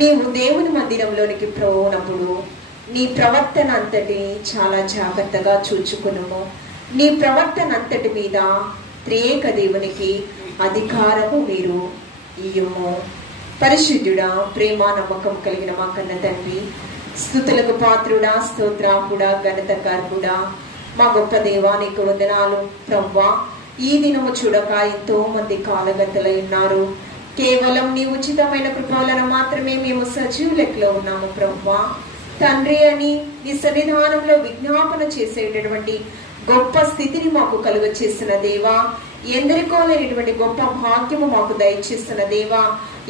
నీవు దేవుని మందిరంలోనికి పోనప్పుడు నీ ప్రవర్తన అంతటి చాలా జాగ్రత్తగా చూచుకునుము. నీ ప్రవర్తన అంతటి మీద త్రియేక దేవునికి అధికారము మీరు ఇయ్యుము. పరిశుద్ధుడా, ప్రేమ నమ్మకం కలిగిన మా కన్న తండ్రి, స్తుతులకు పాత్రుడా, స్తోత్రాహుడా, ఘనత గర్భుడా, మా గొప్ప దేవానికి వందనాలు. ప్రవ్వా, ఈ దినము చూడక ఎంతో మంది కాలగతులై ఉన్నారు. కేవలం నీ ఉచితమైన కృప వలన మాత్రమే మేము సజీవ లెక్కలో ఉన్నాము. ప్రవ్వా తండ్రి అని నీ సన్నిధానంలో విజ్ఞాపన చేసేటటువంటి గొప్ప స్థితిని మాకు కలుగ చేసిన దేవా, ఎందరికో లేనటువంటి గొప్ప భాగ్యము మాకు దయచేస్తున్న దేవా,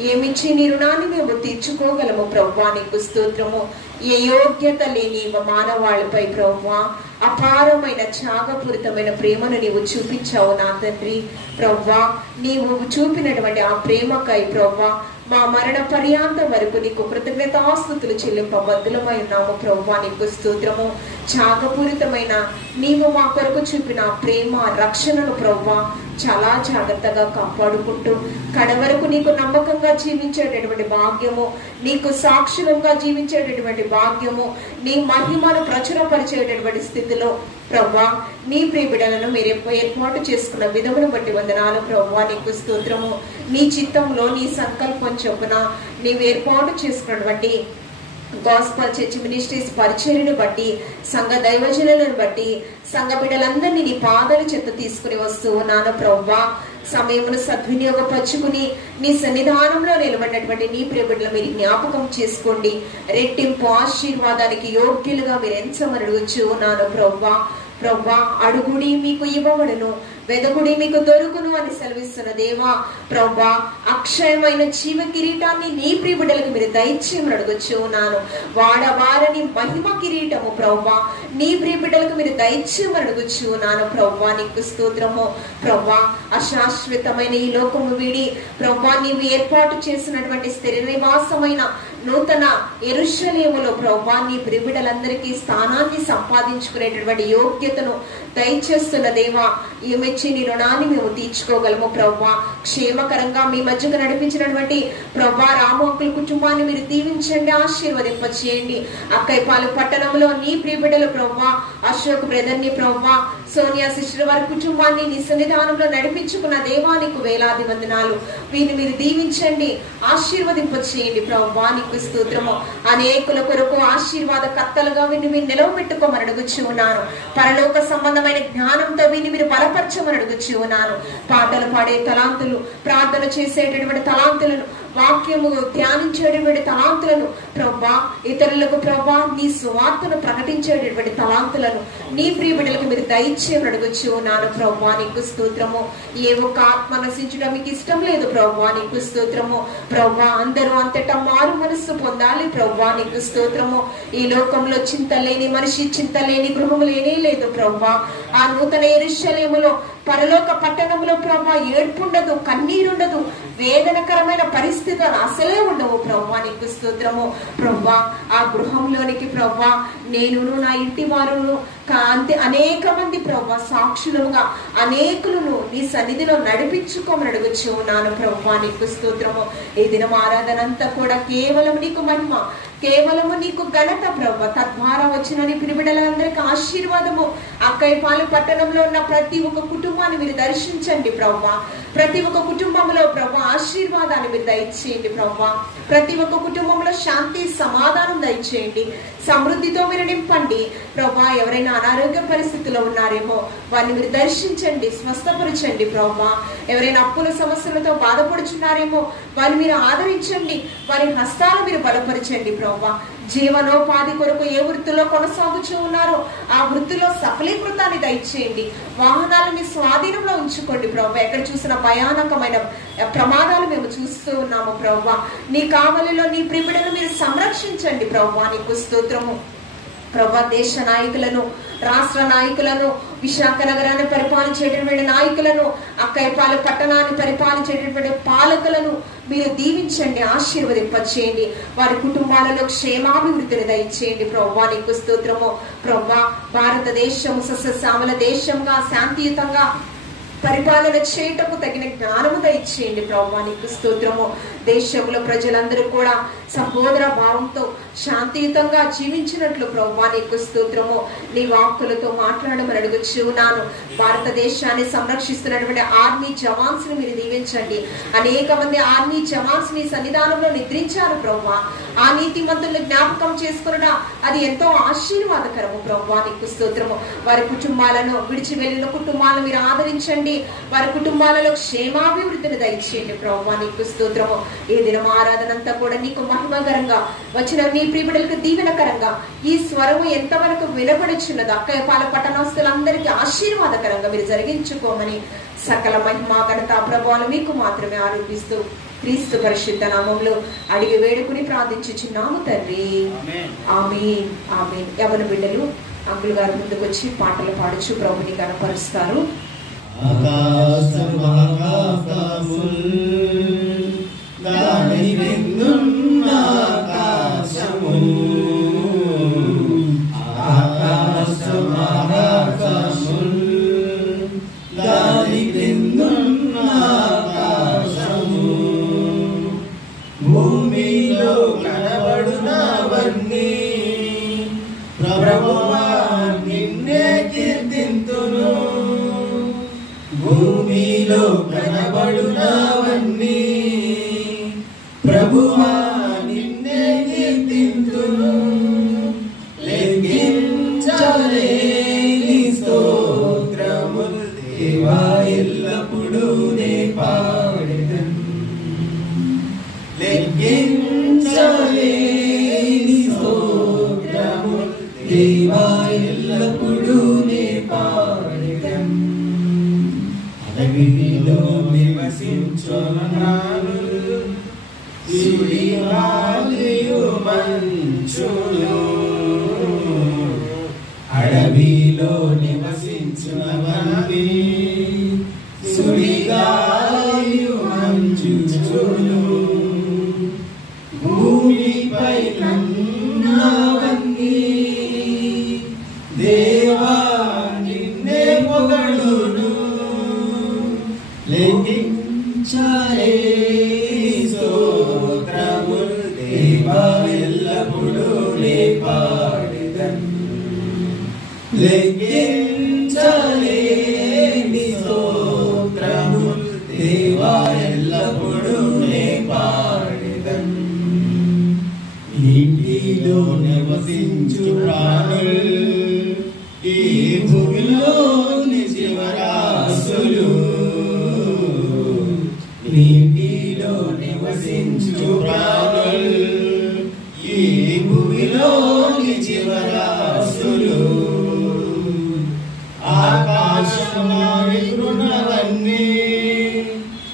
ఏమిచ్చి నీ రుణాన్ని మేము తీర్చుకోగలము. ప్రవ్వా నీకు స్తోత్రము. ఏ యోగ్యత లేని మానవాళిపై ప్రవ్వా అపారమైన త్యాగపూరితమైన ప్రేమను నీవు చూపించావు నా తండ్రి. ప్రవ్వా నీవు చూపినటువంటి ఆ ప్రేమకై ప్రవ్వా మా మరణ పర్యాంతం వరకు నీకు కృతజ్ఞతాస్తుతులు చెల్లింపబద్దులమై ఉన్నాము. ప్రవ్వా నీకు స్తోత్రము. త్యాగపూరితమైన నీవు మా కొరకు చూపిన ప్రేమ రక్షణను ప్రవ్వా చాలా జాగ్రత్తగా కాపాడుకుంటూ కడవరకు నీకు నమ్మకంగా జీవించేటటువంటి భాగ్యము, నీకు సాక్షులంగా జీవించేటటువంటి భాగ్యము, నీ మహిమను ప్రచురపరిచేటటువంటి స్థితిలో ప్రవ్వా నీ ప్రియబిడలను మీరు ఏర్పాటు చేసుకున్న విధమును బట్టి వందనాలు. ప్రవ్వా నీకు స్తోత్రము. నీ చిత్తంలో నీ సంకల్పం చొప్పున నీవు ఏర్పాటు చేసుకున్నటువంటి గాస్పల్ చర్చ్ మినిస్ట్రీస్ పరిచర్యను బట్టి, సంఘ దైవజనులను బట్టి, సంఘ బిడ్డలందరినీ నీ పాదాల చెత్త తీసుకుని వస్తూ ఉన్నాను. ప్రవ్వా సమయమును సద్వినియోగపరుచుకుని నీ సన్నిధానంలో నిలబడినటువంటి నీ ప్రియబిడ్డలు మీరు జ్ఞాపకం చేసుకోండి. రెట్టింపు ఆశీర్వాదానికి యోగ్యులుగా మీరు ఎంచమని అడుగుచూ ఉన్నాను. ప్రవ్వా ప్రవ్వా అడుగుడి మీకు ఇవ్వబడును, వెదకుడి మీకు దొరుకును అని సెలవిస్తున్న దేవా, ప్రవ్వా అక్షయమైన జీవ కిరీటాన్ని నీ ప్రియబిడ్డలకు మీరు దయచేయమని అడుగుచూ ఉన్నాను. వాడవారని మహిమ కిరీటము ప్రవ్వా నీ ప్రియబిడ్డలకు మీరు దయచేయమని అడుగుచూ ఉన్నాను. ప్రవ్వా నీకు స్తోత్రము. ప్రవ్వా అశాశ్వతమైన ఈ లోకము వీడి ప్రవ్వా నీవు ఏర్పాటు చేసినటువంటి స్థిర నివాసమైన నూతన యెరూషలేములో ప్రవ్వా నీ ప్రియబిడ్డలందరికీ స్థానాన్ని సంపాదించుకునేటటువంటి యోగ్యతను దయచేస్తున్న దేవా, ఏమిచ్చి నీ రుణాన్ని మేము తీర్చుకోగలము. ప్రవ్వా క్షేమకరంగా మీ మధ్యకు నడిపించినటువంటి ప్రవ్వా రాము అంకుల్ కుటుంబాన్ని మీరు దీవించండి, ఆశీర్వదింపచేయండి. అక్కైపాలు పట్టణంలో నీ ప్రియబిడ్డలు ప్రవ్వా అశోక్ బ్రదర్ ని ప్రవ్వా సోనియా సిస్టర్ వారి కుటుంబాన్ని నీ సన్నిధానంలో నడిపించుకున్న దేవానికి వేలాది వందనాలు. వీరిని మీరు దీవించండి, ఆశీర్వదింపచేయండి. ప్రవ్వా నీకు స్తోత్రము. అనేకుల కొరకు ఆశీర్వాద కర్తలుగా వీరిని మీరు నిలవబెట్టుకోమని అడుగుచూ ఉన్నాను. పరలోక సంబంధమైన జ్ఞానంతో వీరిని మీరు బలపరచమని అడుగుచూ ఉన్నాను. పాటలు పాడే తలాంతులు, ప్రార్థన చేసేటటువంటి తలాంతులను, వాక్యము ధ్యానించేటటువంటి తలాంతులను ప్రవ్వా, ఇతరులకు ప్రవ్వా నీ సువార్తను ప్రకటించేటటువంటి తలాంతులను నీ ప్రియబిడ్డలకు మీరు దయచేయమని అడుగుచూ ఉన్నాను. ప్రవ్వా నీకు స్తోత్రము. ఏ ఒక్క ఆత్మ నశించడం మీకు ఇష్టం లేదు. ప్రవ్వా నీకు స్తోత్రము. ప్రవ్వా అందరూ అంతటా మారు మనస్సు పొందాలి. ప్రవ్వా నీకు స్తోత్రము. ఈ లోకంలో చింత లేని మనిషి, చింత లేని గృహము లేనే లేదు. ప్రవ్వా ఆ నూతన యెరూషలేములో పరలోక పట్టణంలో ప్రవ్వా ఏడ్పుండదు, కన్నీరుండదు, వేదనకరమైన పరిస్థితులు అసలే ఉండవు. ప్రవ్వా నీకు స్తోత్రము. ప్రవ్వా ఆ గృహంలోనికి ప్రవ్వా నేనును నా ఇంటి వారును అంతే అనేక మంది ప్రవ్వా సాక్షులుగా అనేకులను నీ సన్నిధిలో నడిపించుకోమని అడుగుచూ ఉన్నాను. ప్రవ్వా నీకు స్తోత్రము. ఈ దినం ఆరాధన అంతా కూడా కేవలం నీకు మహిమ, కేవలము నీకు ఘనత. ప్రవ్వా తద్వారా వచ్చిన నీ ప్రియబిడ్డలందరికీ ఆశీర్వాదము. అక్కైపాలు పట్టణంలో ఉన్న ప్రతి ఒక్క కుటుంబాన్ని మీరు దర్శించండి. ప్రవ్వా ప్రతి ఒక్క కుటుంబంలో ప్రవ్వా ఆశీర్వాదాన్ని మీరు దయచేయండి. ప్రవ్వా ప్రతి ఒక్క కుటుంబంలో శాంతి సమాధానం దయచేయండి. సమృద్ధితో మీరు నింపండి. ప్రవ్వా ఎవరైనా అనారోగ్య పరిస్థితిలో ఉన్నారేమో వారిని మీరు దర్శించండి, స్వస్థపరచండి. ప్రవ్వా ఎవరైనా అప్పుల సమస్యలతో బాధపడుచున్నారేమో వారిని మీరు ఆదరించండి, వారి హస్తాలు మీరు బలపరచండి. ప్రవ్వా జీవనోపాధి కొరకు ఏ వృత్తిలో కొనసాగుతూ ఉన్నారో ఆ వృత్తిలో సఫలీకృతాన్ని దయచేయండి. వాహనాలని స్వాధీనంలో ఉంచుకోండి. ప్రవ్వా ఎక్కడ చూసిన భయానకమైన ప్రమాదాలు మేము చూస్తూ ఉన్నాము. ప్రవ్వా నీ కావలిలో నీ ప్రియబిడ్డలను మీరు సంరక్షించండి. ప్రవ్వా నీకు స్తోత్రము. ప్రవ్వా దేశ నాయకులను, రాష్ట్ర నాయకులను, విశాఖ నగరాన్ని పరిపాలించేటటువంటి నాయకులను, అక్కైపాలు పట్టణాన్ని పరిపాలించేటటువంటి పాలకులను మీరు దీవించండి, ఆశీర్వదింపచేయండి. వారి కుటుంబాలలో క్షేమాభివృద్ధిని దయచేయండి. ప్రవ్వా నీకు స్తోత్రము. ప్రవ్వా భారతదేశము సస్యశ్యామల దేశంగా శాంతియుతంగా పరిపాలన చేయటము తగిన జ్ఞానము దయచేయండి ప్రభువా. నీకు స్తోత్రము. దేశంలో ప్రజలందరూ కూడా సహోదర భావంతో శాంతియుతంగా జీవించినట్లు ప్రభువా నీకు స్తోత్రము. నీ వాక్కులతో మాట్లాడమని అడుగుచున్నాను. భారతదేశాన్ని సంరక్షిస్తున్నటువంటి ఆర్మీ జవాన్స్ ని మీరు దీవించండి. అనేక మంది ఆర్మీ జవాన్స్ ని సన్నిధానంలో నిద్రించారు ప్రభువా. ఆ నీతిమంతులను జ్ఞాపకం చేసుకునడం అది ఎంతో ఆశీర్వాదకరము ప్రభువా నీకు స్తోత్రము. వారి కుటుంబాలను విడిచి వెళ్ళిన కుటుంబాలను మీరు ఆదరించండి. వారి కుటుంబాలలో క్షేమాభివృద్ధిని దయచేయండి ప్రభువా నీకు స్తోత్రము. ఈ దినం ఆరాధనంతా కూడా నీకు మహిమకరంగా వచ్చిన నీ ప్రియబిడ్డలకు దీవెనకరంగా ఈ స్వరము ఎంతవరకు వినపడుచున్నదో అక్కయ్యపాల పట్టణస్తులందరికీ ఆశీర్వాదకరంగా మీరు జరిగించుకోమని సకల మహిమ ఘనత ప్రభావాలు మీకు మాత్రమే ఆరోపిస్తూ క్రీస్తు పరిశుద్ధ నామంలో అడిగి వేడుకుని ప్రార్థించుచున్నాము తండ్రి. ఆమేన్ ఆమేన్. యవన బిడ్డలు అంకుల్ గారు ముందుకు వచ్చి పాటలు పాడుచు ప్రభుని కనపరుస్తారు. భూమిలో కనబడునవన్నీ ప్రభువా నిన్నే కీర్తింతును. భూమిలో కనబడునవన్నీ ప్రభువా నిన్నే కీర్తింతును. లెక్కించలేని స్తోత్రములు దేవా ఎల్లప్పుడూ నే పాడెదను. లెక్కించలేని స్తోత్రములు దేవా ఎల్లప్పుడూ నే పాడెదను. అడవిలో నివసించును ప్రాణులు సుడిగాలియు మంచును. అడవిలో నివసించునవన్నీ సుడిగాలియు మంచును. భూమిపై ఉన్నవన్నీ దేవా నిన్నే పొగడును. లెక్కించలేని స్తోత్రములు దేవా ఎల్లప్పుడూ నే పాడెదను. లెక్కించలేని స్తోత్రములు దేవా ఎల్లప్పుడూ నే పాడెదను. నీటిలో నివసించు ప్రాణులు ఈ భూమిలోని జీవరాశులు. నీటిలో నివసించు ప్రాణులు ఈ భూమిలోని జీవరాశులు. ఆకాశమానవన్నీ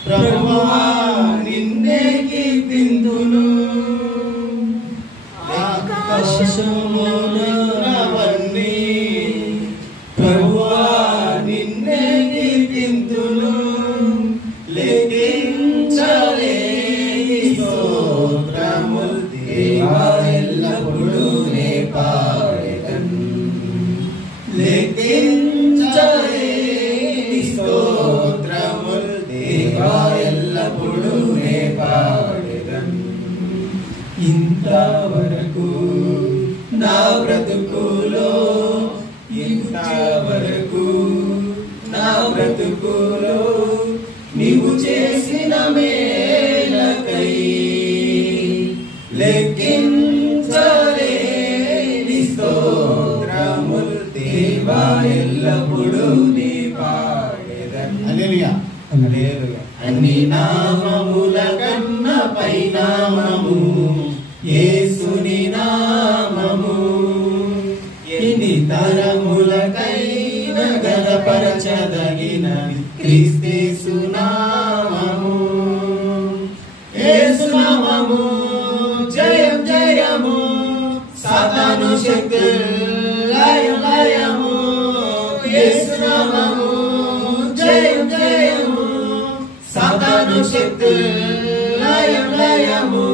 ప్రభువా నిన్నే కీర్తింతును. ఆకాశమునవన్నీ ప్రభువా నిన్నే కీర్తింతును. లెక్కించలేని స్తోత్రములు దేవా ఎల్లప్పుడూ నే పాడెదను. లెక్కించలేని స్తోత్రములు దేవా ఎల్లప్పుడూ నే పాడెదను. ఇంతవరకు నా బ్రతుకులో ఇంతవరకు నా బ్రతుకులో నీవు చేసిన మేలకై లెక్కించలేని స్తోత్రములు దేవా ఎల్లప్పుడూ నీ పాడెదను. హల్లెలూయా హల్లెలూయా. అన్ని నామముల కన్న పై నామము యేసుని నామము. ఎన్ని తరములకైన గణపరచదగినది క్రీస్తు నామము. యేసు నామము జయం జయము. సాతాను శక్తి లయం లయము. యేసు నామము జయం జయము. సాతాను శక్తి లయం లయము.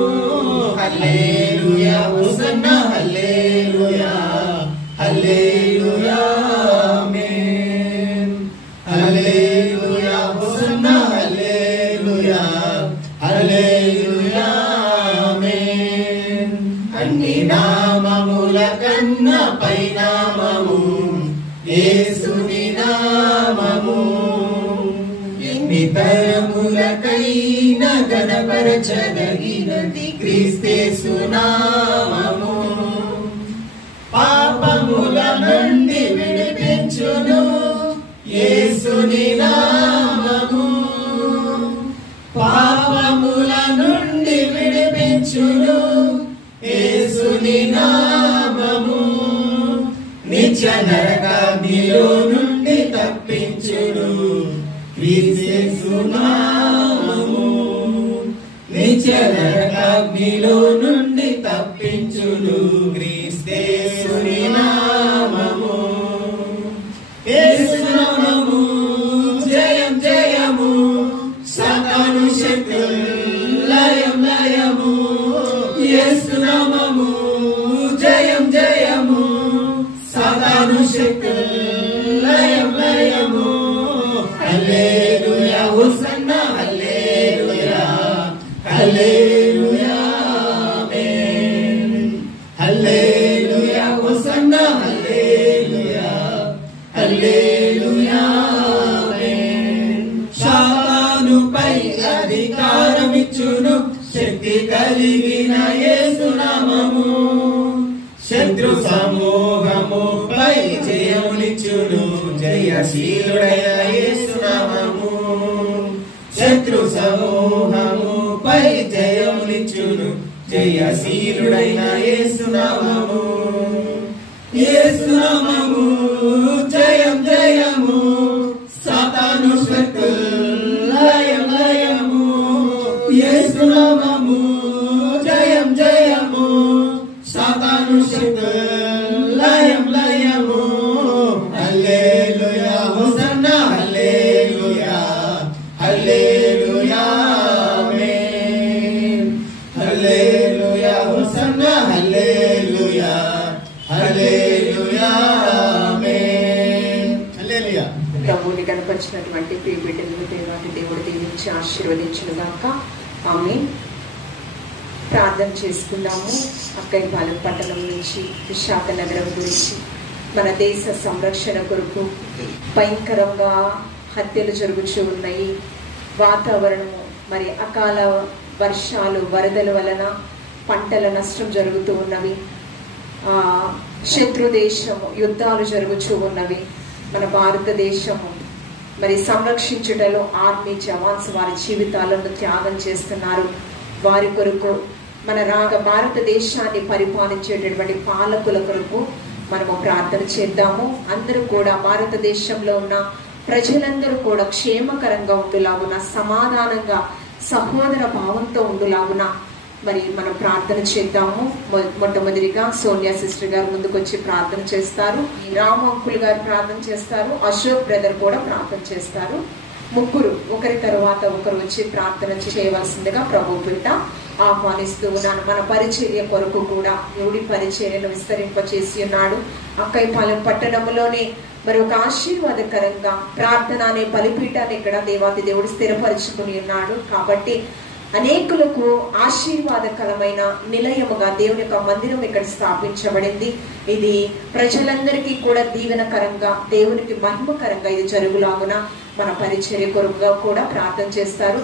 హల్లెలూయా హోసన్నా హల్లెలూయా హల్లెలూయా ఆమేన్. హల్లెలూయా హల్లెలూయా ఆమేన్. అన్ని నామముల కన్నా పై నామము యేసుని నామము. ఎన్ని తరములకైనా గణపరచదగినది క్రీస్తేసు నామము. పాపముల నుండి విడిపించును యేసుని నామము. పాపముల నుండి విడిపించును యేసుని నామము. నిత్య నరకాగ్నిలో నుండి తప్పించును క్రీస్తు నామము. నిత్య నరకాగ్నిలో నుండి తప్పించును క్రీస్తుని నామము. యేసు నామము జయం జయము, సాతాను శక్తులు లయం లయము. యేసు నామము జయం జయము, సాతాను శక్తులు లయం లయము. హల్లెలూయా హోసన్నా హల్లెలూయా హల్లెలూయా ఆమేన్. హల్లెలూయా హోసన్నా హల్లెలూయా హల్లెలూయా ఆమేన్. సాతానుపై అధికారమిచ్చును శక్తి కలిగిన యేసు నామము. శత్రు సమూహముపై జయమునిచ్చును జయశీలుడైన యేసు నామము. శత్రు సమూహముపై జయమునిచ్చును జయశీలుడైన యేసు నామము. యేసు నామము జయం జయము, సాతాను శక్తులు లయం లయము. యేసు నామము జయం జయము, సాతాను శక్తులు లయం లయము. హల్లెలూయా హోసన్నా హల్లెలూయా హల్లెలూయా ఆమేన్. హల్లెలూయా హోసన్నా హల్లెలూయా హల్లెలూయా ఆమేన్. హల్లెలూయా. ప్రభువుని కనపరిచినటువంటి ప్రియ బిడ్డలను దేవాటి దేవుడు దీవించి ఆశీర్వదించును గాక. ఆమేన్. ప్రార్థన చేసుకుందాము. అక్కయ్యపాలెం పట్టణం నుంచి విశాఖ నగరం గురించి, మన దేశ సంరక్షణ కొరకు భయంకరంగా హత్యలు జరుగుతూ ఉన్నాయి. వాతావరణము మరి అకాల వర్షాలు వరదల వలన పంటల నష్టం జరుగుతూ ఉన్నవి. శత్రు దేశము యుద్ధాలు జరుగుతూ ఉన్నవి. మన భారతదేశము మరి సంరక్షించుటలో ఆర్మీ జవాన్స్ వారి జీవితాలను త్యాగం చేస్తున్నారు. వారి కొరకు మన భారతదేశాన్ని పరిపాలించేటటువంటి పాలకుల కొరకు మనము ప్రార్థన చేద్దాము. అందరూ కూడా భారతదేశంలో ఉన్న ప్రజలందరూ కూడా క్షేమకరంగా ఉండులాగున, సమాధానంగా సహోదర భావంతో ఉండులాగున మరి మనం ప్రార్థన చేద్దాము. మొట్టమొదటిగా సోనియా సిస్టర్ గారు ముందుకు వచ్చి ప్రార్థన చేస్తారు. రాము అంకుల్ గారు ప్రార్థన చేస్తారు. అశోక్ బ్రదర్ కూడా ప్రార్థన చేస్తారు. ముగ్గురు ఒకరి తరువాత ఒకరు వచ్చి ప్రార్థన చేయవలసిందిగా ప్రభు బిడ్డ ఆహ్వానిస్తూ ఉన్నాను. మన పరిచర్య కొరకు కూడా దేవుడి పరిచర్యను విస్తరింపచేసి ఉన్నాడు. అక్కయ్యపాలెం పట్టణంలోనే మరి ఒక ఆశీర్వాదకరంగా ప్రార్థన అనే బలిపీఠాన్ని ఇక్కడ దేవాది దేవుడు స్థిరపరుచుకుని ఉన్నాడు. కాబట్టి అనేకులకు ఆశీర్వాదకరమైన నిలయముగా దేవుని యొక్క మందిరం ఇక్కడ స్థాపించబడింది. ఇది ప్రజలందరికీ కూడా దీవెనకరంగా, దేవునికి మహిమకరంగా ఇది జరుగులాగున మన పరిచర్య కొరకుగా కూడా ప్రార్థన చేస్తారు.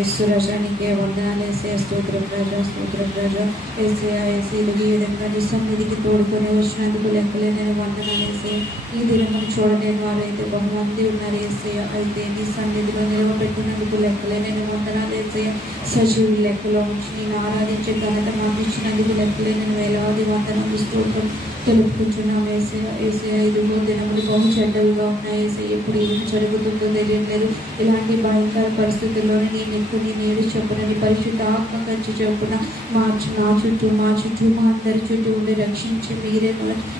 ఈశ్వరానికి వందనాలు వేసే స్తోత్రం రాజా, స్తోత్రం రాజా. ఈ విధంగా నీ సన్నిధికి తోడుకొని వచ్చినందుకు లెక్కలేని వందనాలు వేసే. ఈ దినము చూడలేని వారైతే బహుమంది ఉన్నారు వేసే. అయితే నీ సన్నిధిలో నిలవబెట్టినందుకు లెక్కలేని వందనాలు వేసే. సజీవు లెక్కలో ఉంచి నేను ఆరాధించే ఘనత మాకు ఇచ్చినందుకు లెక్కలేని వేలాది వందనాలు స్తోత్రం తెలుపుకుంటున్నాం వేసే. వేసే 5 దినములు బహు చెడ్డలుగా ఉన్నాయి వేసే. ఎప్పుడు ఏం జరుగుతుందో తెలియట్లేదు. ఇలాంటి భయంకర పరిస్థితుల్లోనే నీ నెక్కు నీ నీరు చెప్పునని పరిశుద్ధ ఆత్మ కంచి చెప్పున నా చుట్టూ మా అందరి చుట్టూ ఉండి రక్షించి మీరే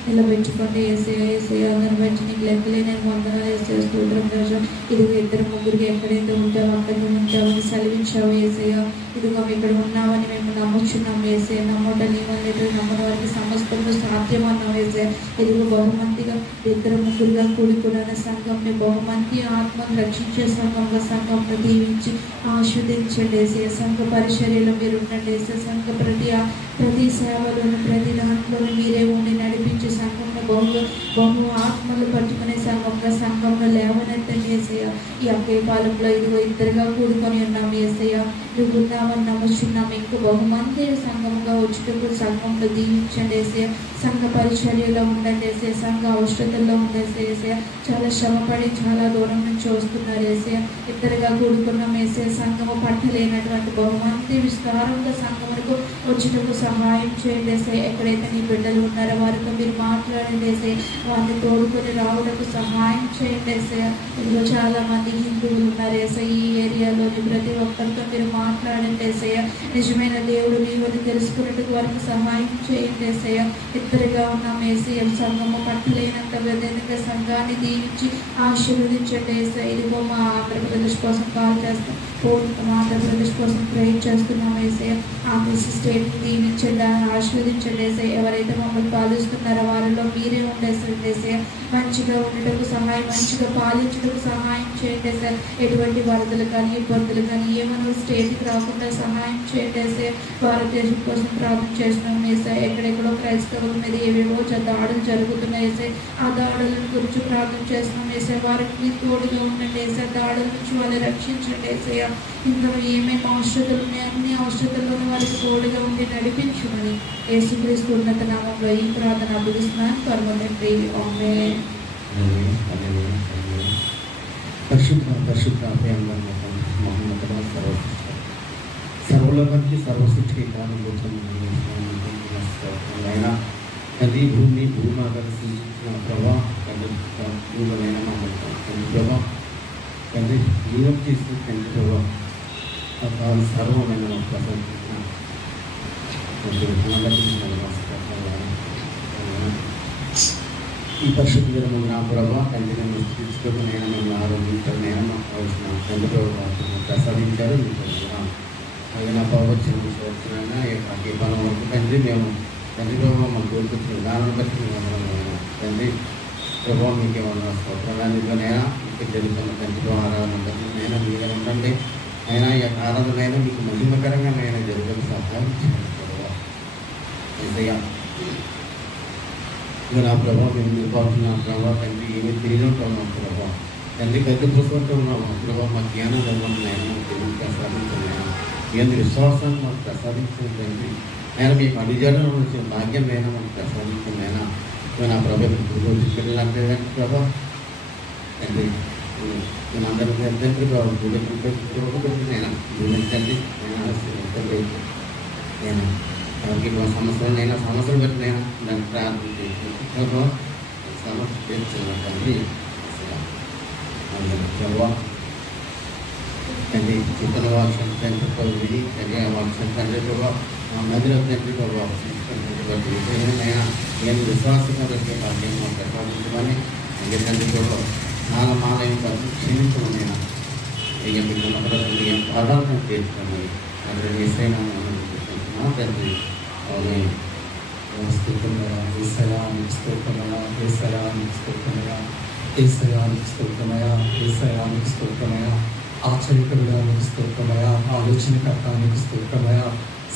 నిలబెట్టుకోండి వేసే. వేసే అందరిని బట్టి నీకు లెక్కలేని వందనాలు వేసే స్తోత్రం రాజా. ఇదిగో 2-3 ఎక్కడైతే ఉంటావో అక్కడ ఉంటావని సెలవించావు వేసేయ. ఇదిగో ఇక్కడ ఉన్నామని మేము నమ్ముచున్నాం వేసే. నమ్మటం నీ వల్ల నమ్మని వారికి సమస్తము సాధ్యమన్నాం ఏసే. ఇదిగో బహుమందిగా 2-3గా కూడుకున్న సంఘంని బహుమంది ఆత్మను రక్షించే సంఘంగా సంఘంను దీవించి ఆస్వాదించండి ఏసే. సంఘ పరిచర్యలో మీరు ఉండండి ఏసే. సంఘ ప్రతి సేవలోను ప్రతి దాంట్లోనూ మీరే ఉండి నడిపించే సంఘంలో బహు ఆత్మలు పట్టుకునే సంఘంలో లేవనెత్తండి ఏసయ్య. ఈ అక్కయ్య పాలెంలో ఇదిగో 2గా కూడుకొని ఉన్నాము ఏసయ్య. నువ్వు ఉన్నామని నమ్ముచున్నాము. ఇంకా బహుమంది సంఘంగా వచ్చేటప్పుడు సంఘంలో దీవించండి ఏసయ్య. సంఘ పరిచర్యలో ఉండండి ఏసయ్య. సంఘ ఔషధంలో ఉండేసి ఏసయ్య. చాలా శ్రమపడి చాలా దూరం నుంచి వస్తున్నారు ఏసయ్య. 2గా కూడుకున్నాం ఏసయ్య. సంఘము పట్టలేనటువంటి బహుమంది విస్తారంగా సంఘములకు వచ్చేటప్పుడు సహాయం చేయండి ఏసయ్య. ఎక్కడైతే నీ బిడ్డలు ఉన్నారో వారితో మీరు మాట్లాడండి ఏసయ్య. వారిని తోడుకొని రావడానికి సహాయం చేయండి ఏసయ్య. ఇందులో చాలా మంది హిందువులు ఉన్నారు ఏసయ్య. ఈ ఏరియాలోని ప్రతి ఒక్కరితో మీరు మాట్లాడండి ఏసయ్య. నిజమైన దేవుడు నీవని తెలుసుకున్నట్టుకు వారికి సహాయం చేయండి ఏసయ్య. 2గా ఉన్నాం ఏసయ్య. సంఘము పట్టలేనంత విధంగా సంఘాన్ని దీవించి ఆశీర్వదించండి ఏసయ్య. ఇదిగో మా ఆంధ్రప్రదేశ్ కోసం కాల్ చేస్తాం. మా ఆంధ్రప్రదేశ్ కోసం ప్రేర్ చేస్తున్నాం ఏసయ్య. ఆంధ్రప్రదేశ్ స్టేట్ దీవించండి, ఆశీర్వదించండి ఏసయ్య. ఎవరైతే మమ్మల్ని పాలిస్తున్నారో వారిలో మీరే ఉండేసండి ఏసయ్య. మంచిగా ఉండటకు సహాయం, మంచిగా పాలించడానికి సహాయం చేయండి సార్. ఎటువంటి వరదలు కానీ ఇబ్బందులు కానీ ఏమైనా స్టేట్కి రాకుండా సహాయం చేయండి సార్. భారతదేశం కోసం ప్రార్థన చేస్తున్నాం సార్. ఎక్కడెక్కడో క్రైస్తవుల మీద ఏవేవో దాడులు జరుగుతున్నాయి సార్. ఆ దాడుల గురించి ప్రార్థన చేస్తున్నాం సార్. వారికి తోడుగా ఉండండి సార్. దాడుల నుంచి వాళ్ళు రక్షించండి సార్. ఇందులో ఏమేమి ఔషధాలు ఉన్నాయి అన్ని ఔషధాల్లోనూ వారికి తోడుగా ఉండి నడిపించమని యేసుక్రీస్తు ఉన్నత నామంలో ఈ ప్రార్థన అభిస్తున్నాను. పరమతండ్రి ఆమేన్. పరిశుద్ధ సర్వలోకానికి సర్వసృష్టికి కారణభూతమైన నది భూమాగర సృష్టించిన ప్రభా తండ్రి మా తండ్రి ప్రభా తండ్రి జీవం చేసిన తండ్రి ప్రభా సర్వమైన ప్రసంగించిన ఈ పరిశుద్ధ దినము నా ప్రభా తండ్రి నన్ను సృష్టించుకుని నేను మిమ్మల్ని ఆరోగ్యించారు. నేను మాకు కావాల్సిన తండ్రి ప్రభావ ప్రసాదించారు. అయినా పర్వచ్చిన వచ్చిన ఈ బలం వరకు తండ్రి మేము తండ్రి ప్రభావ మాకు కోరుకొచ్చిన విధానం బట్టి మేము తండ్రి ప్రభావం మీకేమన్నా స్తోత్రాలైనా మీకు జరుగుతున్న తండ్రి ఆరాధన బట్టి నేను మీరే ఉండండి. అయినా ఈ యొక్క ఆరాధనైనా మీకు మహిమకరంగా నేను జరుగుతున్న సహాయం చేయండి ప్రభావ. నా ప్రభావం మేము నిర్భావించిన ప్రభావ తండ్రి ఏమీ తెలియడం ప్రభావ తండ్రి పెద్ద పుస్తకంతో ఉన్నాము ప్రభావ మా జ్ఞానం జరుగుతున్నాయని మాకు తెలియదు ప్రసాదించలేను. ఏంది విశ్వాసాన్ని మాకు ప్రసాదించిన తండ్రి నేను మీకు అడిజడం వచ్చిన భాగ్యం అయినా మాకు ప్రసాదించిందైనా నా ప్రభావ పిల్లలంటే ప్రభావ తండ్రి నేను అందరికీ తండ్రి ప్రభావం నేను తండ్రి నేను ఎవరికి సమస్యలైనా సమస్యలు పెట్టినైనా దాన్ని ప్రార్థన చేసి సమస్య చేస్తున్న తండ్రి ప్రభావ తండ్రి చిత్తన వాక్యం తండ్రి విని తండ్రి వాక్యం తండ్రి ప్రభావ మా మధ్యలో తండ్రి ప్రభావం విషయమైనా నేను విశ్వాసంగా పెట్టే భాగ్యం మాకు ప్రసాదించమని తండ్రి తండ్రి ప్రభావ మాలయం క్షమించమని నేను మీకు ఆరాధన చేస్తున్నాను తండ్రి ఏసైనా తండ్రి స్తోత్రమయా యేసయ్యానికి స్తోత్రమయా యేసయ్యానికి స్తోత్రమయా యేసయ్యానికి స్తోత్రమయా యేసయ్యానికి స్తోత్రమయా ఆశ్చర్యకరుడానికి స్తోత్రమయా ఆలోచనకర్తానికి స్తోత్రమయా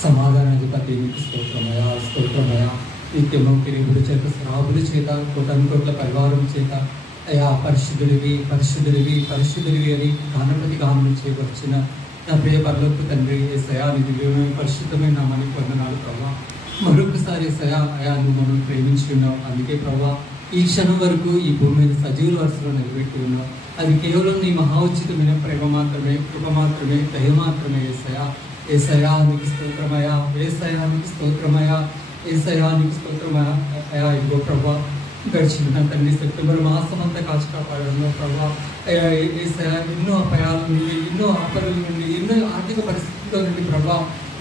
సమాధానాధిపతికి స్తోత్రమయా స్తోత్రమయా నిత్యము కిరీపుల చేత శ్రావుల చేత కోట్ల పరివారం చేత అయా పరిశుద్ధుడివి పరిశుద్ధుడివి పరిశుద్ధుడివి అని గానపతి గానం చేయవచ్చిన నా ప్రియ పరలోక తండ్రి యేసయ్యా నీ దివ్యమైన పరిశుద్ధమైన నామానికి వందనాలు ప్రభా. మరొకసారి యేసయ్యా అయా నువ్వు మనం ప్రేమించి ఉన్నావు. అందుకే ప్రభా ఈ క్షణం వరకు ఈ భూమి మీద సజీవుల వరుసలో నిలబెట్టి ఉన్నావు. అది కేవలం నీ మహోచితమైన ప్రేమ మాత్రమే, కృప మాత్రమే, దయ మాత్రమే. యేసయ్యా యేసయ్యా నీకు స్తోత్రమయా యేసయ్యా నీకు స్తోత్రమయా యేసయ్యా నీకు స్తోత్రమయా. అయా ఇదిగో ప్రభా గడిచిన తండ్రి సెప్టెంబర్ మాసం అంతా కాచి కాపాడడంలో ప్రభా ఎన్నో అపాయాల నుండి ఎన్నో ఆపదల నుండి ఎన్నో ఆర్థిక పరిస్థితుల నుండి ప్రభా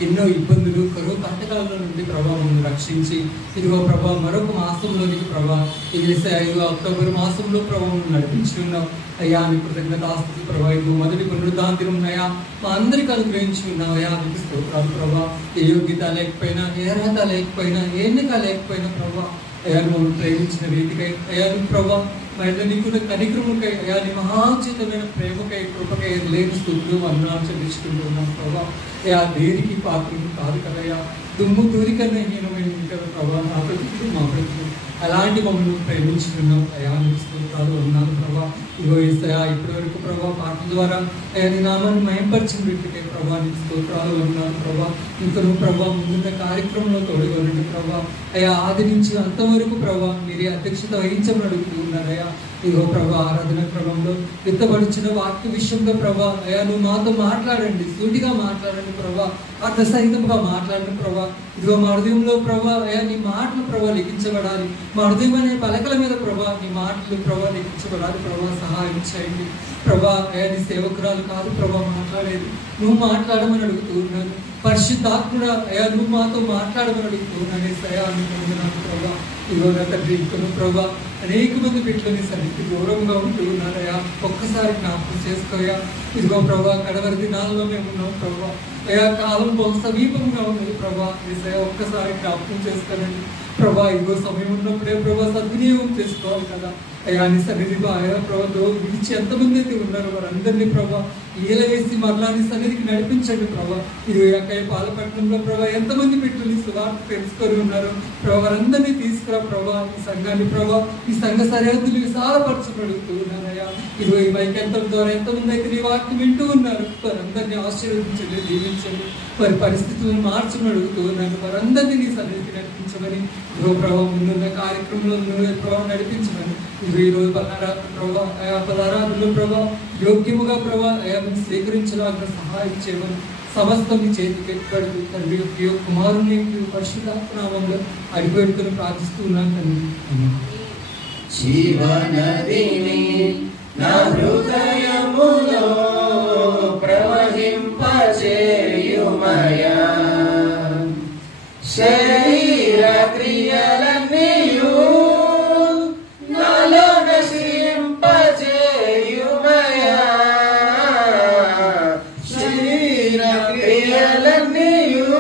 ఎన్నో ఇబ్బందులు కరువు కంటకాల నుండి ప్రభా మమ్మల్ని రక్షించి ఇదిగో ప్రభా మరొక మాసంలోనికి ప్రభా ఇది 5 అక్టోబర్ మాసంలో ప్రభావం నడిపించి ఉన్నాం అయ్యా. నీ కృతజ్ఞతాస్తుతి ప్రభా. ఇదిగో మొదటి పునరుద్ధానం ఉన్నాయా మా అందరికీ అనుగ్రహించి ఉన్నావు అయ్యా. నీకు స్తోత్రాలు ప్రభా. ఏ యోగ్యత లేకపోయినా, ఏ అర్హత లేకపోయినా, ఏ ఎన్నిక లేకపోయినా ప్రభా అయ్యా మమ్మల్ని ప్రేమించిన రీతికై అయ్యా ప్రభా మరి నీకున్న కనిక్రముకై అయ్యా నీ మహాచితమైన ప్రేమకై కృపకై లేని స్థుతులు వందనాలు చెల్లించుకుంటూ ఉన్నాం ప్రభా. అయ్యా దేనికి పాత్రలు కాదు కదయ్యా, దుమ్ము దూరికన్నా హీనమైంది కదా ప్రభా నా బ్రతుకులు మా బ్రతుకులు. అలాంటి మమ్మల్ని ప్రేమించుకున్నాం అయ్యా. నీకు స్తోత్రాలు ఉన్నాను ప్రభా. ఇగో ఏసయ్యా ఇప్పటి వరకు ప్రభా పాటల ద్వారా అయ్యా నీ నామాన్ని మయంపరిచిన రీతికై ప్రభా నీకు స్తోత్రాలు ఉన్నాను ప్రభా. ఇంకా నువ్వు ప్రభా ముందున్న కార్యక్రమంలో తోడుగొనండి ప్రభా. అయ్యా ఆది నుంచి అంతవరకు ప్రభా మీరే అధ్యక్షత వహించమని అడుగుతూ ఉన్నారయ్యా. ఇగో ప్రభా ఆరాధన క్రమంలో విత్తబడిచిన వాక్య విషయంలో ప్రభా అయ్యా నువ్వు మాతో మాట్లాడండి, సూటిగా మాట్లాడండి ప్రభా, అర్థసహితంగా మాట్లాడండి ప్రభా. ఇదిగో మా హృదయంలో ప్రభా అయ్యా నీ మాటలు ప్రభా లిఖించబడాలి, మా హృదయం అనే పలకల మీద ప్రభా నీ మాటలు ప్రభా లిఖించబడాలి ప్రభా. సహాయం చేయండి ప్రభా. అయ్యా నీ సేవకురాలు కాదు ప్రభా మాట్లాడేది, నువ్వు మాట్లాడమని అడుగుతూ ఉన్నాను. పరిశుద్ధాత్ముడా అయ్యా నువ్వు మాతో మాట్లాడమని అడుగుతూ ఉన్నాను సయాన్ని పొందినాను ప్రభా. ఇదిగో నా తండ్రి ఇంకను ప్రభా అనేక మంది బిడ్డలని సన్నిధికి దూరంగా ఉంటూ ఉన్నారయ్యా. ఒక్కసారి జ్ఞాపకం చేసుకోయా. ఇదిగో ప్రభా కడవరి దినాల్లో మేము ఉన్నాం ప్రభా. అయ్యా కాలం బహు సమీపంగా ఉన్నది ప్రభా. ఏసయ్యా ఒక్కసారి జ్ఞాపకం చేసుకోనండి ప్రభా. ఇదిగో సమయం ఉన్నప్పుడే ప్రభా సద్వినియోగం చేసుకోవాలి కదా అయ్యా. నీ సన్నిధి అయ్యా ప్రభాతో విడిచి ఎంతమంది అయితే ఉన్నారు వారందరినీ ప్రభా ఈల వేసి మరలా నీ సన్నిధికి నడిపించండి ప్రభా. ఇది అక్కయ్య పాలపట్నంలో ప్రభా ఎంతమంది బిడ్డలు సువార్త తెలుసుకొని ఉన్నారు ప్రభా, వారందరినీ తీసుకురా ప్రభా. ఈ సంఘాన్ని ప్రభా ఈ సంఘ సరిహద్దులు విశాలపరచబడుతూ ఉన్నారయ్యా. ఇదిగో ఈ మైకెంతం ద్వారా ఎంతమంది అయితే నీ వాక్యం వింటూ ఉన్నారు వారందరినీ ఆశీర్వదించండి, దీవించండి, వారి పరిస్థితులను మార్చమని అడుగుతూ ఉన్నాను. వారందరినీ నీ సన్నిధికి నడిపించమని ఇదిగో ప్రభావ ముందున్న కార్యక్రమంలో నువ్వు ప్రభావం నడిపించమని ఈ రోజు ప్రభావ ఆయా పదార్థంలో ప్రభావ యోగ్యముగా ప్రభావ అయా స్వీకరించడానికి సహాయం చేయమని సమస్తం నీ చేతికి ఎత్తుపడుతూ తండ్రి యొక్క కుమారుని పరిశుద్ధాత్మ నామంలో అడిపెడుతుని ప్రార్థిస్తూ ఉన్నాను తండ్రి. జీవనదిని నా హృదయములో ప్రవహింపజేయుమయా. శరీర క్రియలన్నీయు నాలో నశింపజేయుమయా. శరీర క్రియలన్నీయు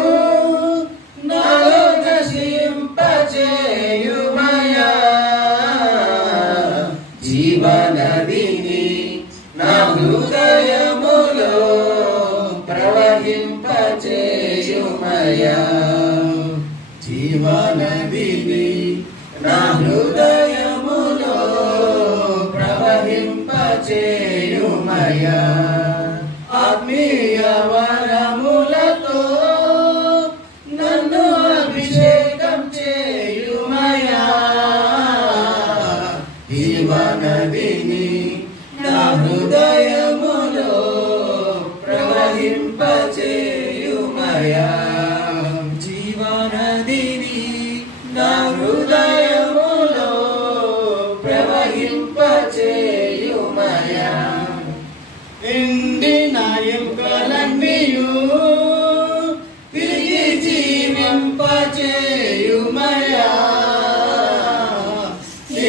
నాలో నశింపజేయుమయా. జీవనదిని నా హృదయములో ప్రవహింపజేయుమయా. జీవనదిని నా హృదయములో ప్రవహింపజేయుమయా. ఆత్మీయ వరములతో నన్ను అభిషేకం చేయుమయా. జీవనదిని నా హృదయములో ప్రవహింపజేయుమయా. జీవనదిని నా హృదయములో ప్రవహింపజేయుమయా. ఎండిన ఎముకలన్నీయు తిరిగి జీవింపజేయుమయా.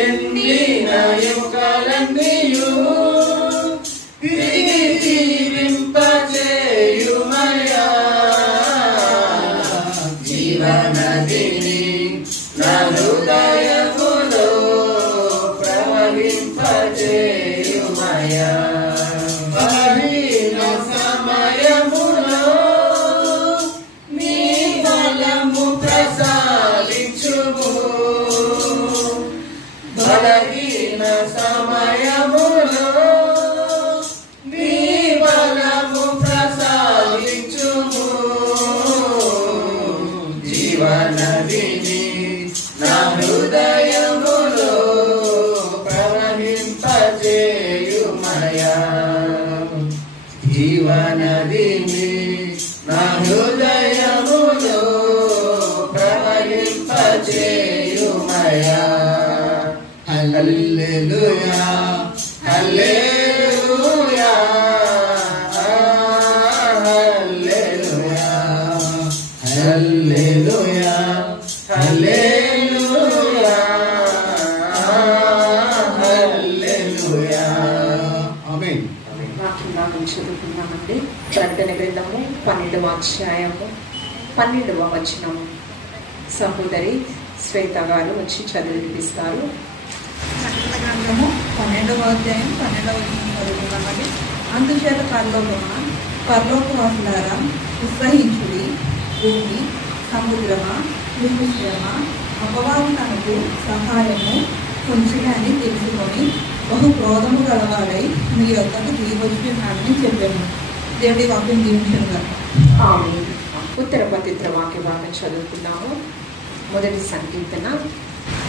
ఎండిన ఎముకలన్నీయు తిరిగి జీవింపజేయుమయా. జీవనదిని నా హృదయములో ప్రవహింపజేయుమయా. బలహీన సమయములో నీ బలము ప్రసాదించుము. బలహీన సమయములో నీ బలము ప్రసాదించుము. జీవనదిని నా హృదయములో ప్రవహింపజేయుమయా. జీవనదిని నా హృదయములో ప్రవహింపజేయుమయా. హల్లెలూయా హల్లెలూయా హల్లెలూయా భాగం చదువుకున్నామండి. ప్రకటన గ్రంథము 12వ అధ్యాయము 12వ వచనము సహోదరి శ్వేత గారు వచ్చి చదివి వినిపిస్తారు. ప్రకటన గ్రంథము 12వ అధ్యాయం 12వ వచనం చదువుకున్నామండి. అందుచేత పరలోకవాసులారా ఉత్సహించుడి, భూమి సముద్రమా భూమిశ్రమా అపవాది తనకు సహాయము కొంచెమని తెలుసుకొని బహు క్రోధము గలవారై మీ యొక్కకు దిగి వచ్చినాడని చెప్పాను. దేవుడి వాక్యం దీవించగా. ఆమేన్. ఉత్తర పవిత్ర వాక్య భాగం చదువుకున్నాము. మొదటి సంకీర్తన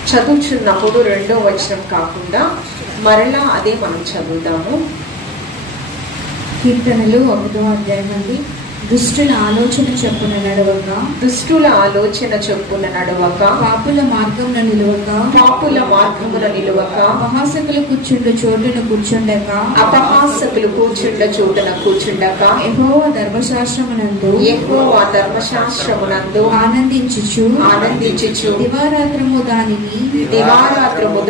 చదువుచున్నప్పుడు 2వ వచనం కాకుండా మరలా అదే మనం చదువుదాము. కీర్తనలు 1వ అధ్యాయం అండి. దుష్టుల ఆలోచన చొప్పున నడవక, దుష్టుల ఆలోచన చొప్పున నడవక, పాపుల మార్గమున నిలువక, పాపుల మార్గమున నిలువక, అపహాసకులు కూర్చుండు చోటున కూర్చుండక, అపహాసకులు కూర్చుండ చోటున కూర్చుండక, యెహోవా ధర్మశాస్త్రమునందు ఆనందించుచు దివారాత్రము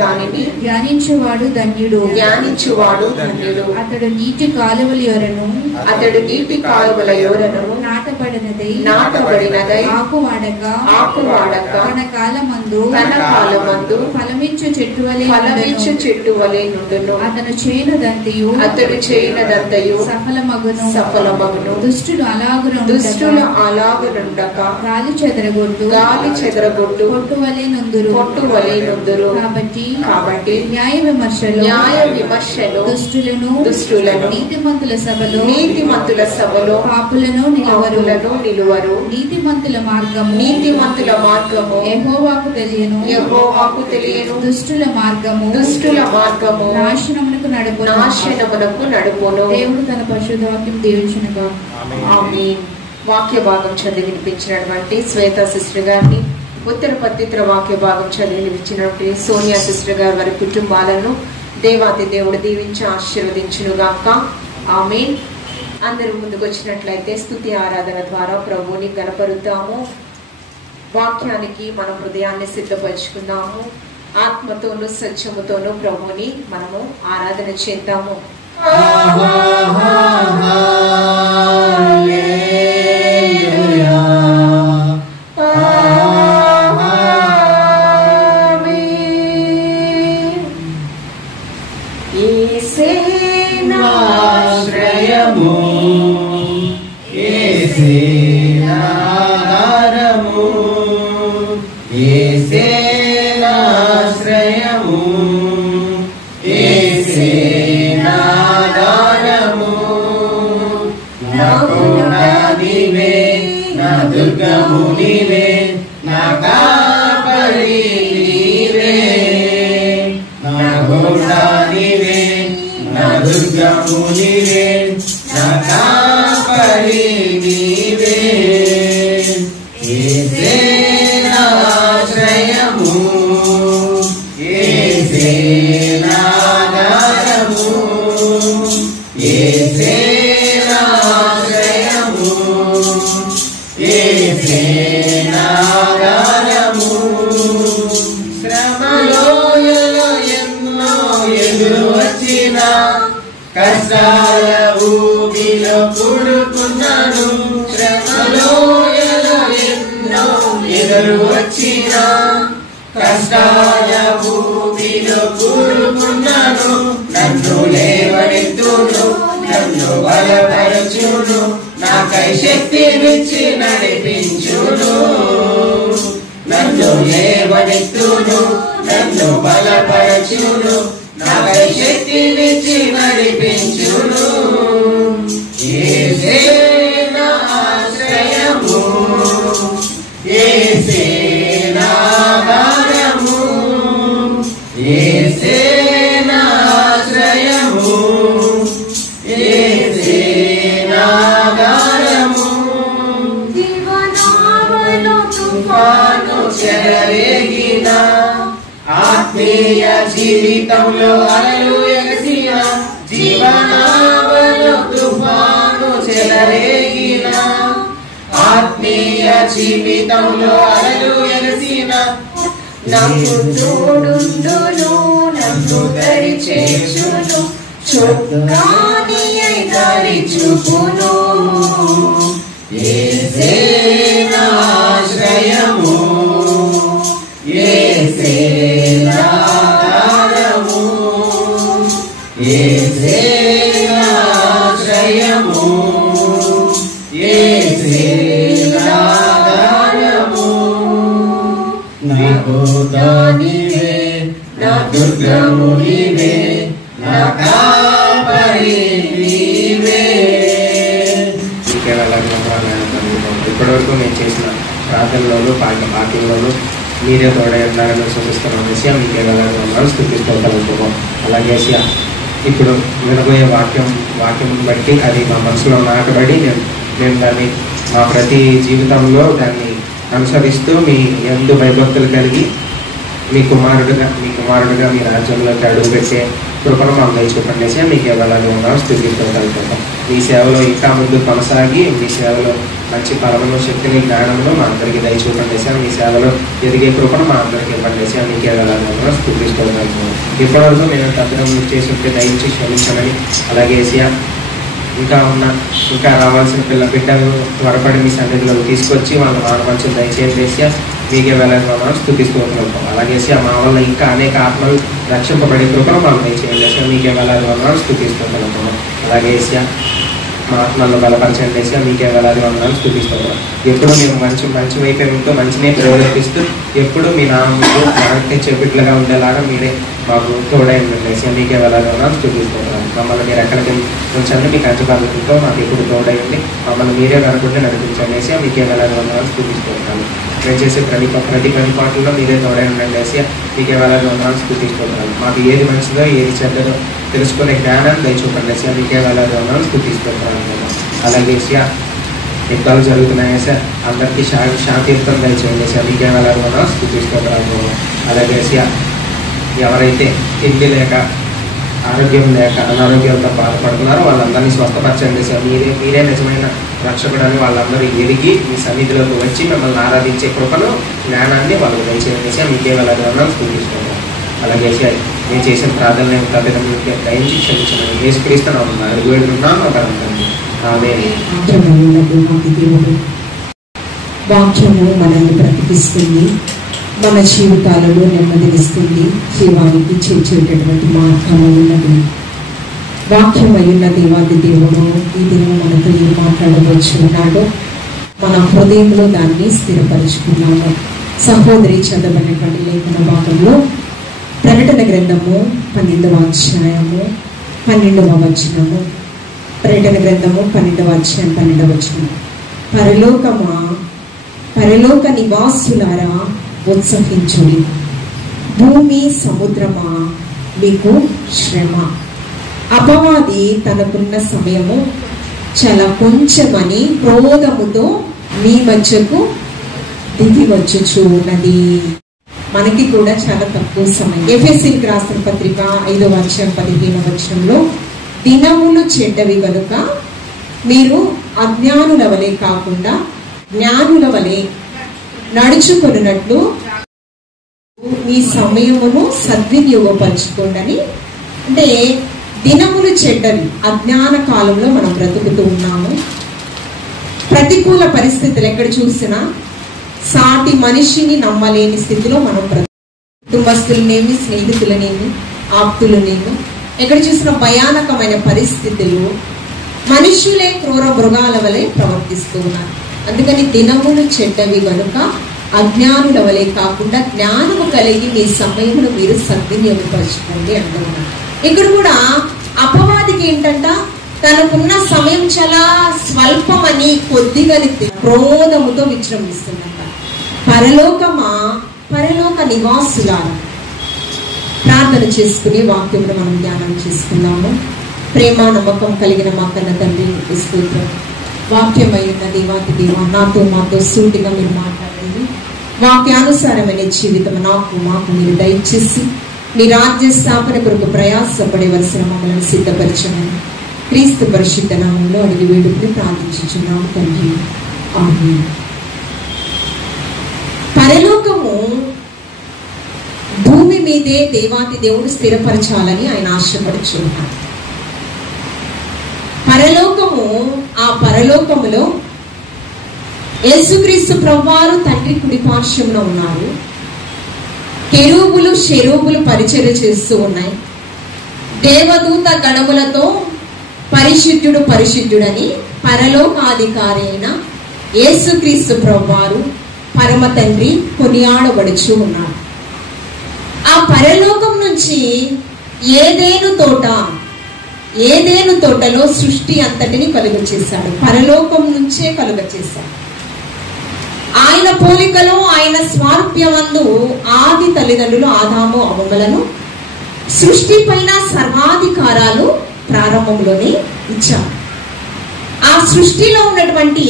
దానిని ధ్యానించువాడు ధన్యుడు. అతడు నీటి కాలువల యొరను నాటబడినదై ఆకువాడక తన కాలమందు ఫలమిచ్చు చెట్టు వలె నుండును. అతడు చేయనదంతయు సఫలమగును. దుష్టులు అలాగునుండక గాలి చెదరగొట్టు పొట్టు వలె నుందురు. కాబట్టి న్యాయ విమర్శలో దుష్టులను నీతిమంతుల సభలో పాపులను నిలువరు. నీతిమంతుల మార్గము యెహోవాకు తెలియను. దుష్టుల మార్గము నాశనమునకు నడుపును. దేవుడు తన పరిశుద్ధ వాక్యం దీవించునుగా. ఆమేన్. వాక్య భాగం చదివి వినిపించినటువంటి శ్వేత సిస్టర్ గారిని, ఉత్తర పవిత్ర వాక్య భాగం చదివి వినిపించినటువంటి సోనియా సిస్టర్ గారి వారి కుటుంబాలను దేవాతి దేవుడు దీవించి ఆశీర్వదించునుగాక. ఆమేన్. అందరూ ముందుకు వచ్చినట్లయితే స్తుతి ఆరాధన ద్వారా ప్రభువుని గణపరుద్దాము. వాక్యానికి మన హృదయాన్ని సిద్ధపరుచుకుందాము. ఆత్మతోనూ సత్యముతోనూ ప్రభువుని మనము ఆరాధన చేద్దాము. కష్టాల ఊబిలో కూడుకున్నాను. శ్రమలోయలో ఎన్నో ఎదురు వచ్చిన కష్టాల ఊబిలో కూడుకున్నాను. నన్ను లేవనెత్తును, నన్ను బలపరచును, నాకై శక్తినిచ్చి నడిపించును. నన్ను లేవనెత్తును, నన్ను బలపరచును, నాకై శక్తినిచ్చి నడిపించును. యేసే నా ఆశ్రయము, యేసే నా ఆధారము, యేసే నా ఆశ్రయము, యేసే నా ఆధారము. జీవనావలో తుఫాను చెలరేగిన, ఆత్మీయ జీవితంలో అలలు ఎగసిన, జీవనావలో తుఫాను చెలరేగిన, ఆత్మీయ జీవితంలో అలలు ఎగసిన, నాకు తోడుండును, నన్ను దరి చేర్చును, చొక్కాని దారి చూపును. యేసే నా ఆశ్రయము, యేసే నా ఆధారము, యేసే నా ఆశ్రయము, యేసే నా ఆధారము. నా కోట నీవే, నా దుర్గము నీవే, నా కాపరి నీవే. ఇప్పటివరకు నేను చేసిన ప్రార్థనలోను పాటల్లోనూ మీరే తోడై ఉన్నారని చూపిస్తున్నాం ఏసయ్య. మీకే వెళ్ళాలి స్థుతిస్తూ అలాగే ఇప్పుడు వినబోయే వాక్యం బట్టి అది మా మనసులో నాటబడి మేము దాన్ని మా ప్రతి జీవితంలో దాన్ని అనుసరిస్తూ మీ యందు భయభక్తులు కలిగి మీ కుమారుడుగా మీ రాజ్యంలోకి అడుగుపెట్టే కృపను మాకు దయచూపండి. మీకు ఎవరైనా ఉన్నాం స్థితితో కలుగుతాం. మీ సేవలో ఇంకా ముందు కొనసాగి మీ సేవలో మంచి బలమును శక్తిని జ్ఞానమును మా అందరికీ దయచూపండి. మీ సేవలో ఎదిగే కృపను మా అందరికీ ఇవ్వండి. మీకు ఎవరైనా ఉన్నాం స్థితితో కలుగుతాం. ఇప్పటివరకు నేను తప్పిదం చేసి ఉంటే దయించి క్షమించమని, అలాగే ఇంకా రావాల్సిన బిడ్డలు త్వరపడి మీ సన్నిధిలో తీసుకొచ్చి వాళ్ళ మానవంచం దయచేసి మీకే వెళ్ళాలి స్థుతిస్తూ ఉంటాం. అలాగే మా వల్ల ఇంకా అనేక ఆత్మలు రక్షింపబడే కృపను మనం దయచేయాలి. మీకే వెళ్ళాలి స్థుతిస్తూ ఉంటాం. అలాగే మా ఆత్మల్లో బలపరచండి. మీకే వెళ్ళాలి స్థుతిస్తూ ఉంటాం. ఎప్పుడు మేము మంచి వైపే ఉంటూ మంచినే ప్రేరేపిస్తూ ఎప్పుడు మీ నామంలో తెచ్చే బిడ్డలుగా ఉండేలాగా మీరే మాకు తోడై ఉండండి. మీకే వెళ్ళాలి స్థుతిస్తూ ఉంటాం. మమ్మల్ని మీరు ఎక్కడికి ఉంచండి. మీ కంచి పద్ధతితో మాకు ఎప్పుడు తోడయండి. మమ్మల్ని మీరే వెనకుంటే నడిపించండి. మీకే వెళ్ళాలి స్థుతిస్తూ ఉంటాను. మేము చేసే ప్రతి పని పాటల్లో మీరే తోడై ఉండండి. మీకే వెళ్ళాలి స్థుతిస్తూ ఉంటాను. మాకు ఏది మంచిదో ఏది చెడ్డదో తెలుసుకునే జ్ఞానాన్ని దయచూపండి. మీకే వెళ్ళాలి స్థుతిస్తూ ఉంటాను. అలాగే యుద్ధాలు జరుగుతున్నాయి సార్, అందరికీ శాంతియుక్తం దయచేయండి. మీకే వెళ్ళాలి స్థుతిస్తూ ఉంటాను. అలాగే ఎవరైతే తిండి లేక ఆరోగ్యం లేక అనారోగ్యంతో బాధపడుతున్నారో వాళ్ళందరినీ స్వస్థపరచండి. మీరే నిజమైన రక్షకుడని వాళ్ళందరూ ఎదిగి మీ సన్నిధిలోకి వచ్చి మిమ్మల్ని ఆరాధించే కృపను జ్ఞానాన్ని వాళ్ళకు దయచేయండి. మీకే వెళ్ళాలి స్థుతిస్తున్నాం. అలాగే నేను చేసిన ప్రార్థనలు తల్లిదండ్రులకి దయించి క్షమించండి. యేసుక్రీస్తున్నాం వేడుకున్నాం. వాక్యము మనల్ని బ్రతికిస్తుంది, మన జీవితాలలో నెమ్మదినిస్తుంది, జీవానికి చేర్చేటటువంటి మార్గము ఉన్నది. వాక్యమై ఉన్న దేవాది దేవుడు ఈ దినం మనతో ఏం మాట్లాడవచ్చు ఉన్నాడో మన హృదయంలో దాన్ని స్థిరపరుచుకున్నాము. సహోదరి చదవనటువంటి లేఖన భాగంలో ప్రకటన గ్రంథము 12వ అధ్యాయము 12వ వచనము. ప్రకటన గ్రంథము 12వ అధ్యాయం 12వ వచనం. పరలోక నివాసులారా ఉత్సహించుడి, భూమి సముద్రమా మీకు శ్రమ. అపవాది తనకున్న సమయము చాలా కొంచెమని క్రోధముతో మీ మధ్యకు దిగి వచ్చుచు ఉన్నది. మనకి కూడా చాలా తక్కువ సమయం. ఎఫెసీయులకు రాసిన పత్రిక 5వ అధ్యాయం 15వ వచనంలో దినములు చెడ్డవి కనుక మీరు అజ్ఞానుల వలె కాకుండా జ్ఞానుల వలె నడుచుకున్నట్లు మీ సమయమును సద్వినియోగపరచుకోండి. అంటే దినములు చెడ్డవి, అజ్ఞాన కాలంలో మనం బ్రతుకుతూ ఉన్నాము. ప్రతికూల పరిస్థితులు ఎక్కడ చూసినా సాటి మనిషిని నమ్మలేని స్థితిలో మనం కుటుంబస్తులనేమి, స్నేహితులనేమి, ఆప్తులనేమి ఎక్కడ చూసిన భయానకమైన పరిస్థితులు, మనుషులే క్రూర మృగాల వలె ప్రవర్తిస్తూ ఉన్నారు. అందుకని దినములు చెడ్డవి కనుక అజ్ఞానుల వలె కాకుండా జ్ఞానము కలిగి మీ సమయమును మీరు సద్వినియోగపరచుకోండి అంటున్నారు. ఇక్కడ కూడా అపవాదికి ఏంటంట, తనకున్న సమయం చాలా స్వల్పమని కొద్దిగా క్రోధముతో విజృంభిస్తుందంట. పరలోక నివాసులారా ప్రార్థన చేసుకుని వాక్యమును మనం ధ్యానం చేసుకున్నాము. ప్రేమ నమ్మకం కలిగిన మా కన్న తండ్రి స్తోత్రం. వాక్యమై ఉన్న దేవాతి దేవ, నాతో మాతో సూటిగా మీరు మాట్లాడండి. వాక్యానుసారమైన జీవితం మాకు మీరు దయచేసి మీ రాజ్య స్థాపన కొరకు ప్రయాసపడేవలసిన మమ్మల్ని సిద్ధపరచమని క్రీస్తు పరిశుద్ధ నామంలో అడిగి వేడుకుని ప్రార్థించుచున్నాము తండ్రి. ఆమేన్. పరలోకము భూమి మీదే దేవాతి దేవుడు స్థిరపరచాలని ఆయన ఆశపడుచున్నాడు. పరలోకము పరలోకములో యేసుక్రీస్తు ప్రభువారు తండ్రి కుడి పార్శ్వమున ఉన్నారు. కెరూబులు షెరూబులు పరిచర్య చేస్తూ ఉన్నాయి. దేవదూత గణములతో పరిశుద్ధుడు పరిశుద్ధుడని పరలోకాధికారి అయిన యేసుక్రీస్తు ప్రభువారు పరమ తండ్రి కొనియాడబడుచు ఉన్నాడు. ఆ పరలోకం నుంచి ఏదేను తోటలో సృష్టి అంతటిని కలుగచేశాడు. పరలోకం నుంచే కలుగచేశాడు. ఆయన పోలికలో ఆయన స్వారూప్యమందు ఆది తల్లిదండ్రులు ఆదాము అవ్వలను సృష్టి పైన సర్వాధికారాలు ప్రారంభంలోనే ఇచ్చారు. ఆ సృష్టిలో ఉన్నటువంటి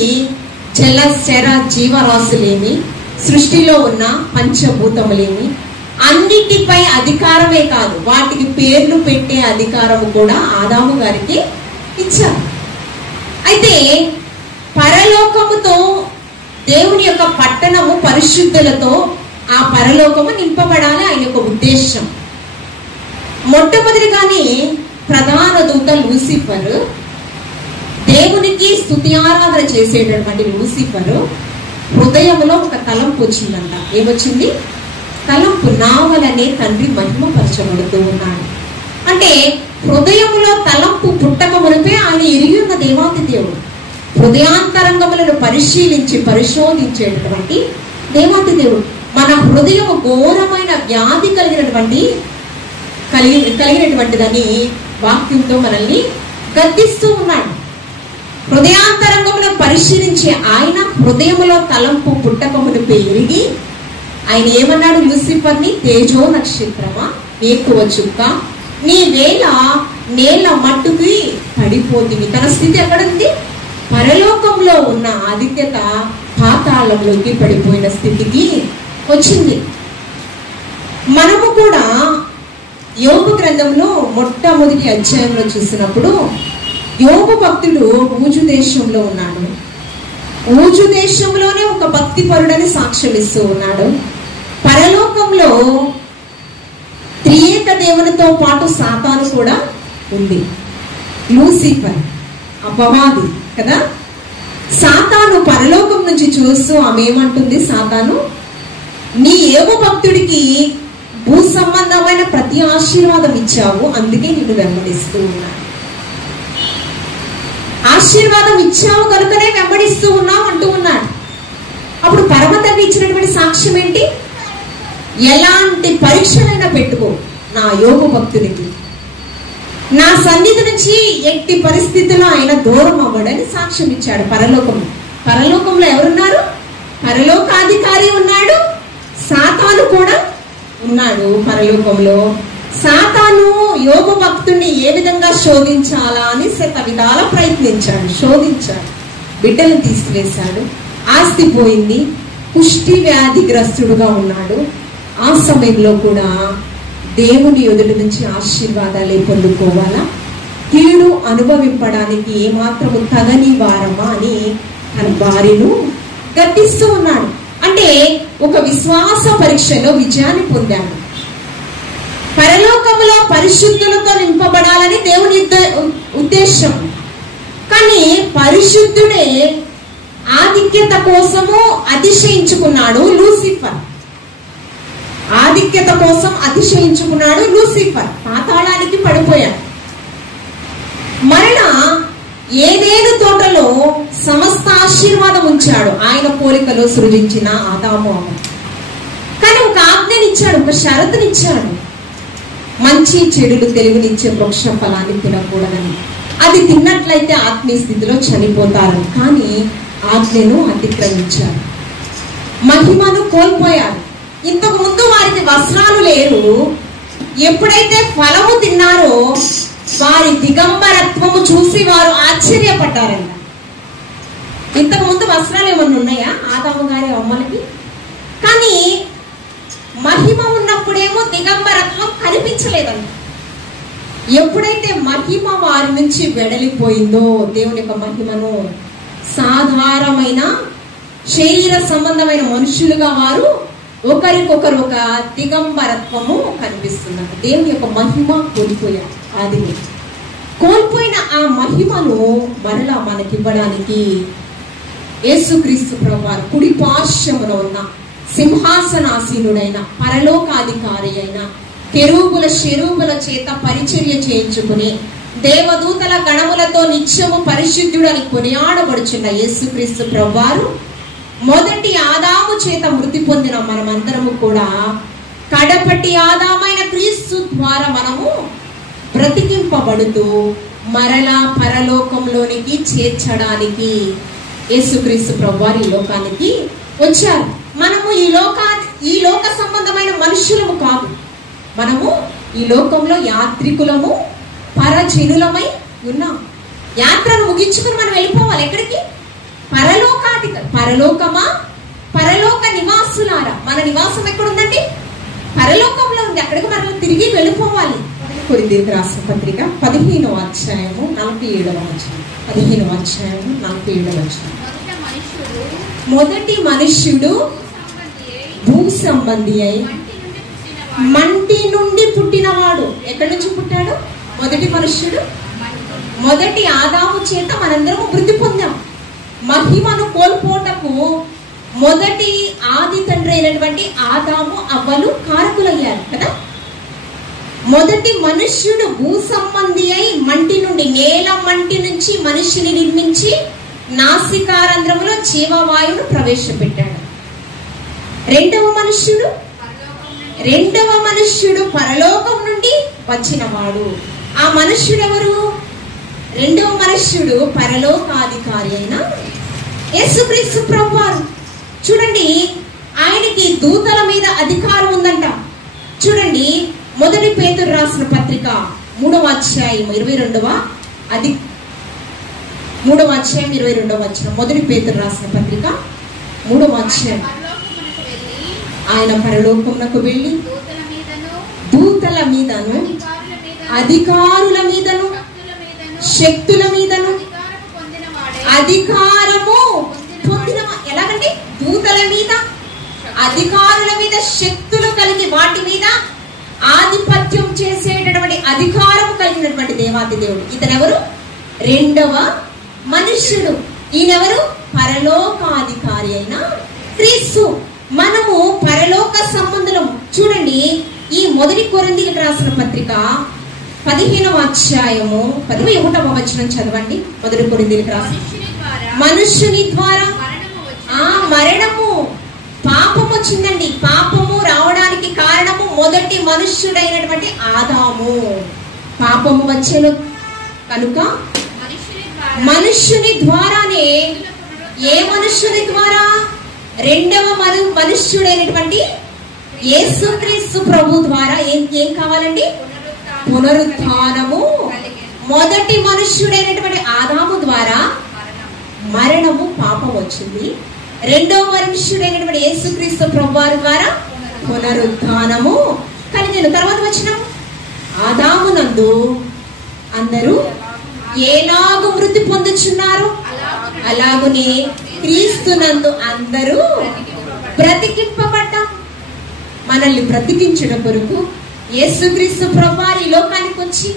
జలచర జీవరాశులేమి, సృష్టిలో ఉన్న పంచభూతములేమి అన్నిటిపై అధికారమే కాదు, వాటికి పేర్లు పెట్టే అధికారము కూడా ఆదాము గారికి ఇచ్చారు. అయితే పరలోకముతో దేవుని యొక్క పట్టణము పరిశుద్ధులతో ఆ పరలోకము నింపబడాలి ఆయన యొక్క ఉద్దేశం. మొట్టమొదటిగానే ప్రధాన దూత లూసిఫర్, దేవునికి స్తుతి ఆరాధన చేసేటటువంటి లూసిఫర్ హృదయంలో ఒక తలంపు వచ్చిందంట. ఏమొచ్చింది? తలంపు, నా వలనే తండ్రి మహిమపరచబడుతూ ఉన్నాడు. అంటే హృదయంలో తలంపు పుట్టక మునిపే ఆయన ఎరిగి ఉన్న దేవాది దేవుడు, హృదయాంతరంగములను పరిశోధించేటటువంటి దేవాది దేవుడు. మన హృదయం ఘోరమైన వ్యాధి కలిగినటువంటిదని వాక్యంతో మనల్ని గద్దిస్తూ ఉన్నాడు. హృదయాంతరంగమును పరిశీలించే ఆయన హృదయములో తలంపు పుట్టకమునిపై ఎరిగి ఆయన ఏమన్నాడు లూసిఫర్ని? తేజో నక్షత్రమా, వేకువ చుక్క, నీ వేళ నేల మట్టుకి పడిపోతుంది. తన స్థితి ఎక్కడుంది? పరలోకంలో ఉన్న ఆదిత్యత పాతాళంలోకి పడిపోయిన స్థితికి వచ్చింది. మనము కూడా యోబు గ్రంథంలో మొట్టమొదటి అధ్యాయంలో చూసినప్పుడు యోబు భక్తుడు ఊజు దేశంలో ఉన్నాడు. ఊజు దేశంలోనే ఒక భక్తి పరుడని సాక్ష్యం ఇస్తూ ఉన్నాడు. పరలోకంలో త్రియేక దేవునితో పాటు సాతాను కూడా ఉంది. లూసిఫర్ అపవాది కదా. సాతాను పరలోకం నుంచి చూస్తూ ఆమె ఏమంటుంది? సాతాను, నీ యోబు భక్తుడికి భూ సంబంధమైన ప్రతి ఆశీర్వాదం ఇచ్చావు, అందుకే నిన్ను వెంబడిస్తూ ఉన్నాను. ఆశీర్వాదం ఇచ్చావు కనుకనే వెంబడిస్తూ ఉన్నావు అంటూ ఉన్నాడు. అప్పుడు పరమ తండ్రి ఇచ్చినటువంటి సాక్ష్యం ఏంటి? ఎలాంటి పరీక్షలైనా పెట్టుకో, నా యోబు భక్తుడికి నా సన్నిధి నుంచి ఎట్టి పరిస్థితుల్లో ఆయన దూరం అవ్వడని సాక్ష్యం ఇచ్చాడు. పరలోకంలో ఎవరున్నారు? పరలోకాధికారి ఉన్నాడు, సాతాను కూడా ఉన్నాడు. పరలోకంలో సాతాను యోబు భక్తుడిని ఏ విధంగా శోధించాలా అని శత విధాల ప్రయత్నించాడు, శోధించాడు. బిడ్డలను తీసివేశాడు, ఆస్తి పోయింది, కుష్టి వ్యాధిగ్రస్తుడుగా ఉన్నాడు. ఆ సమయంలో కూడా దేవుని ఎదుటి నుంచి ఆశీర్వాదాలే పొందుకోవాలా, కీడు అనుభవింపడానికి ఏమాత్రము తగని వారమా అని తన భార్యను గద్దిస్తూ ఉన్నాడు. అంటే ఒక విశ్వాస పరీక్షలో విజయాన్ని పొందాడు. పరలోకములో పరిశుద్ధులతో నింపబడాలని దేవుని ఉద్దేశం. కానీ పరిశుద్ధుడే ఆధిక్యత కోసము అతిశయించుకున్నాడు లూసిఫర్. ఆధిక్యత కోసం అతిశయించుకున్నాడు లూసిఫర్, పాతాళానికి పడిపోయాడు. మరణ ఏదేను తోటలో సమస్త ఆశీర్వాదం ఉంచాడు, ఆయన పోలికలో సృజించిన ఆదాము అవ్వ. కానీ ఒక ఆజ్ఞనిచ్చాడు, ఒక షరతునిచ్చాడు, మంచి చెడులు తెలివినిచ్చే వృక్ష ఫలాన్ని తినకూడదని. అది తిన్నట్లయితే ఆత్మీయ స్థితిలో చనిపోతారని. కానీ ఆజ్ఞను అతిక్రమించారు, మహిమను కోల్పోయారు. ఇంతకు ముందు వారికి వస్త్రాలు లేరు, ఎప్పుడైతే ఫలము తిన్నారో వారి దిగంబరత్వము చూసి వారు ఆశ్చర్యపడ్డారంట. ఇంతకు ముందు వస్త్రాలు ఏమన్నా ఉన్నాయా ఆదాము గారి అమ్మలకి? కానీ మహిమ ఉన్నప్పుడేమో దిగంబరత్వం కనిపించలేదంట. ఎప్పుడైతే మహిమ వారి నుంచి వెడలిపోయిందో, దేవుని యొక్క మహిమను సాధారణమైన శరీర సంబంధమైన మనుషులుగా వారు ఒకరికొకరు ఒక దిగంబరత్వము కనిపిస్తున్నారు. దేవుని యొక్క మహిమ కోల్పోయారు, ఆది కోల్పోయిన ఆ మహిమను మరలా మనకివ్వడానికి యేసుక్రీస్తు ప్రభువారు కుడి పార్శ్వమున ఉన్న సింహాసనాసీనుడైన పరలోకాధికారి అయిన కెరూబుల శరూబుల చేత పరిచర్య చేయించుకుని దేవదూతల గణములతో నిత్యము పరిశుద్ధుడని కొనియాడబడుచున్న యేసుక్రీస్తు ప్రభువారు మొదటి ఆదాము చేత మృతి పొందిన మనమందరము కూడా కడపటి ఆదామైన క్రీస్తు ద్వారా మనము బ్రతికింపబడుతూ మరలా పరలోకంలోనికి చేర్చడానికి యేసుక్రీస్తు ప్రభువారు ఈ లోకానికి వచ్చారు. మనము ఈ లోక సంబంధమైన మనుషులము కాదు. మనము ఈ లోకంలో యాత్రికులము, పరజనులమై ఉన్నాం. యాత్రను ముగించుకుని మనం వెళ్ళిపోవాలి. ఎక్కడికి? పరలోకమా, పరలోక నివాసులారా. మన నివాసం ఎక్కడుందండి? పరలోకంలో ఉంది. అక్కడికి మనం తిరిగి వెళ్ళిపోవాలి. కొరింథీయులకు రాసిన పత్రిక 15వ అధ్యాయము 47వ వచనం. 15వ అధ్యాయము 47వ వచనం. మొదటి మనుష్యుడు భూ సంబంధి అయి మంటి నుండి పుట్టినవాడు. ఎక్కడి నుంచి పుట్టాడు? మొదటి మనుష్యుడు మొదటి ఆదాము చేత మనందరము మృతి పొందాం. మహిమను కోల్పోటకు మొదటి ఆది తండ్రి అయినటువంటి ఆదాము అవ్వలు కారకులయ్యారు కదా. మొదటి మనుష్యుడు భూ సంబంధి అయి మంటి నుండి, నేల మంటి నుంచి మనిషిని నిర్మించి నాసికారంధ్రములో జీవవాయువును ప్రవేశపెట్టాడు. రెండవ మనుష్యుడు పరలోకం నుండి వచ్చినవాడు. ఆ మనుష్యుడు ఎవరు? రెండవ మనుష్యుడు పరలోకాధికారి అయిన యేసుక్రీస్తు ప్రభువారు. చూడండి, ఆయనకి దూతల మీద అధికారం ఉందంట. చూడండి, మొదటి పేతురు రాసిన పత్రిక 3వ అధ్యాయం 22వ వచనం. మొదటి పేతురు రాసిన పత్రిక 3వ అధ్యాయం. ఆయన పరలోకమునకు వెళ్ళి దూతల మీదను అధికారుల మీదను శక్తుల మీదను అధికారము పొందిన. ఎలాగండి? దూతల మీద, అధికారుల మీద శక్తులు కలిగి వాటి మీద ఆధిపత్యం చేసేటటువంటి అధికారము కలిగినటువంటి దేవాది దేవుడు. ఇతనెవరు? రెండవ మనుష్యుడు. ఈయనెవరు? పరలోకాధికారి అయిన క్రీస్తు. మనము పరలోక సంబంధం. చూడండి, ఈ మొదటి కొరింథీయులకు రాసిన పత్రిక 15వ అధ్యాయము 11వ వచనం చదవండి. మొదటి కొరింథీయులకు రాసిన మనుష్యుని ద్వారా మరణము, పాపము వచ్చిందండి. పాపము రావడానికి కారణము మొదటి మనుష్యుడైనటువంటి ఆదాము. పాపము వచ్చేను కనుక మనుష్యుని ద్వారానే. ఏ మనుష్యుని ద్వారా? రెండవ మనుష్యుడైనటువంటి యేసుక్రీస్తు ప్రభు ద్వారా ఏం కావాలండి? పునరుత్థానము. మొదటి మనుష్యుడైనటువంటి ఆదాము ద్వారా మరణము, పాపం వచ్చింది. రెండవ మనుష్యుడైనటువంటి యేసుక్రీస్తు ప్రభువారి ద్వారా పునరుత్థానము కలిగిన. తర్వాత వచ్చిన ఆదామునందు అందరూ ఏలాగు మృతి పొందుచున్నారు, అలాగునే క్రీస్తునందు అందరూ బ్రతికింపబడ్డాం. మనల్ని బ్రతికించడం కొరకు యేసుక్రీస్తు ప్రభువారు ఈ లోకానికి వచ్చి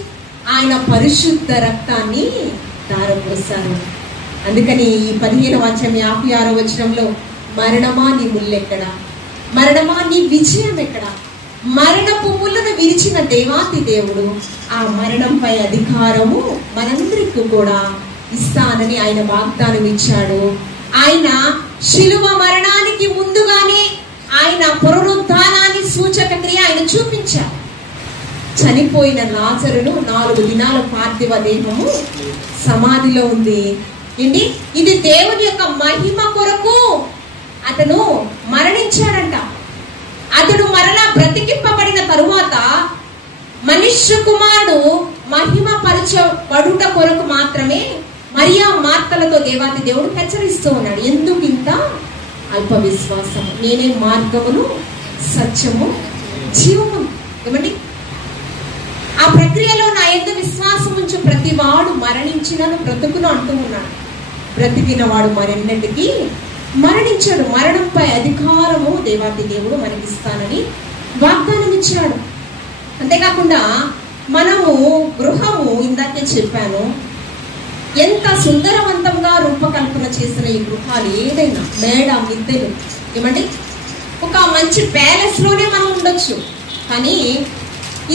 ఆయన పరిశుద్ధ రక్తాన్ని ధారపోసారు. అందుకని ఈ 15వ అధ్యాయం 56వ వచనంలో మరణమా నీ ముల్లెక్కడ, మరణమా నీ విజయం ఎక్కడ? మరణపు ముళ్ళను విరిచిన దేవాతి దేవుడు ఆ మరణంపై అధికారము మనందరికీ కూడా ఇస్తానని ఆయన వాగ్దానం ఇచ్చాడు. ఆయన శిలువ మరణానికి ముందుగానే ఆయన పునరుత్థానాన్ని సూచక క్రియ ఆయన చూపించారు. చనిపోయిన లాజరును 4 దినాల పార్థివ దేహము సమాధిలో ఉంది. ఏంటి? ఇది దేవుని యొక్క మహిమ కొరకు అతను మరణించాడంట. అతడు మరలా బ్రతికింపబడిన తరువాత మనుష్య కుమారుడు మహిమ పరచబడుట కొరకు మాత్రమే మరియా మార్తలతో దేవాతి దేవుడు హెచ్చరిస్తూ ఉన్నాడు. ఎందుకు ఇంత అల్ప విశ్వాసము? నేనే మార్గమును, సత్యము, జీవము. ఏమండి? ఆ ప్రక్రియలో నా యందు విశ్వాసం ఉంచి ప్రతి వాడు మరణించినను బ్రతుకును అంటూ ఉన్నాడు. బ్రతికిన వాడు మరెన్నటికీ మరణించాడు. మరణంపై అధికారము దేవాతి దేవుడు మనకిస్తానని వాగ్దానం ఇచ్చాడు. అంతేకాకుండా మనము గృహము ఇందాకే చెప్పాను, ఎంత సుందరవంతంగా రూపకల్పన చేసిన ఈ గృహాలు ఏదైనా మేడ మిద్దెలు ఏమండి ఒక మంచి ప్యాలెస్ లోనే మనం ఉండొచ్చు. కానీ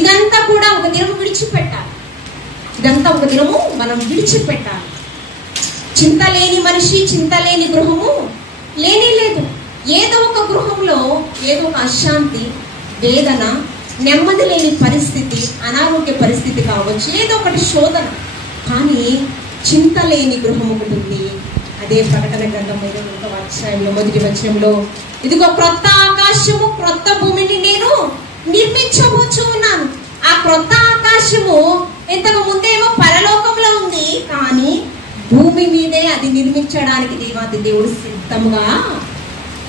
ఇదంతా కూడా ఒక దినము విడిచిపెట్టాలి. ఇదంతా ఒక దినము మనం విడిచిపెట్టాలి. చింత లేని మనిషి, చింత లేని గృహము లేనే లేదు. ఏదో ఒక గృహంలో ఏదో ఒక అశాంతి, వేదన, నెమ్మది లేని పరిస్థితి, అనారోగ్య పరిస్థితి కావచ్చు, ఏదో ఒకటి శోధన. కానీ చింత లేని గృహం ఒకటి ఉంది. అదే ప్రకటన గ్రంథం 5వ అధ్యాయంలో 1వ వచనంలో, ఇదిగో క్రొత్త ఆకాశము క్రొత్త భూమిని నేను నిర్మించవచ్చు ఉన్నాను. ఆ క్రొత్త ఆకాశము ఇంతకు ముందేమో పరలోకంలో ఉంది, కానీ భూమి మీదే అది నిర్మించడానికి దేవాది దేవుడు సిద్ధంగా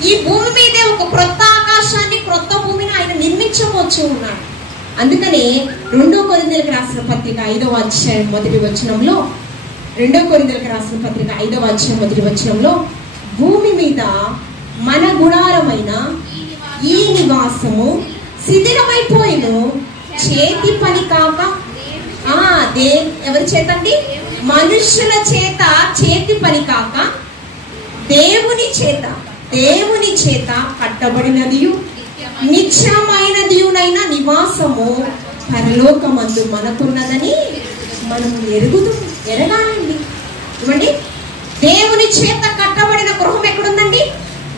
ఈ భూమి మీదే ఒక క్రొత్త ఆకాశాన్ని క్రొత్త భూమిని ఆయన నిర్మించవచ్చు ఉన్నాడు. అందుకనే 2 కొరింథీయులకు రాసిన పత్రిక 5వ అధ్యాయం 1వ వచనంలో, 2 కొరింథీయులకు రాసిన పత్రిక 5వ అధ్యాయం 1వ వచనంలో, భూమి మీద మన గుడారమైన ఈ నివాసము శిథిలమైపోయిను, చేతి పని కాక ఎవరి చేత అండి? మనుషుల చేత చేతి పని కాక దేవుని చేత కట్టబడినదియు నిత్యమైనదియునైన నివాసము పరలోకమందు మనకున్నదని మనం ఎరగాలండి. ఇవ్వండి, దేవుని చేత కట్టబడిన గృహం ఎక్కడుందండి?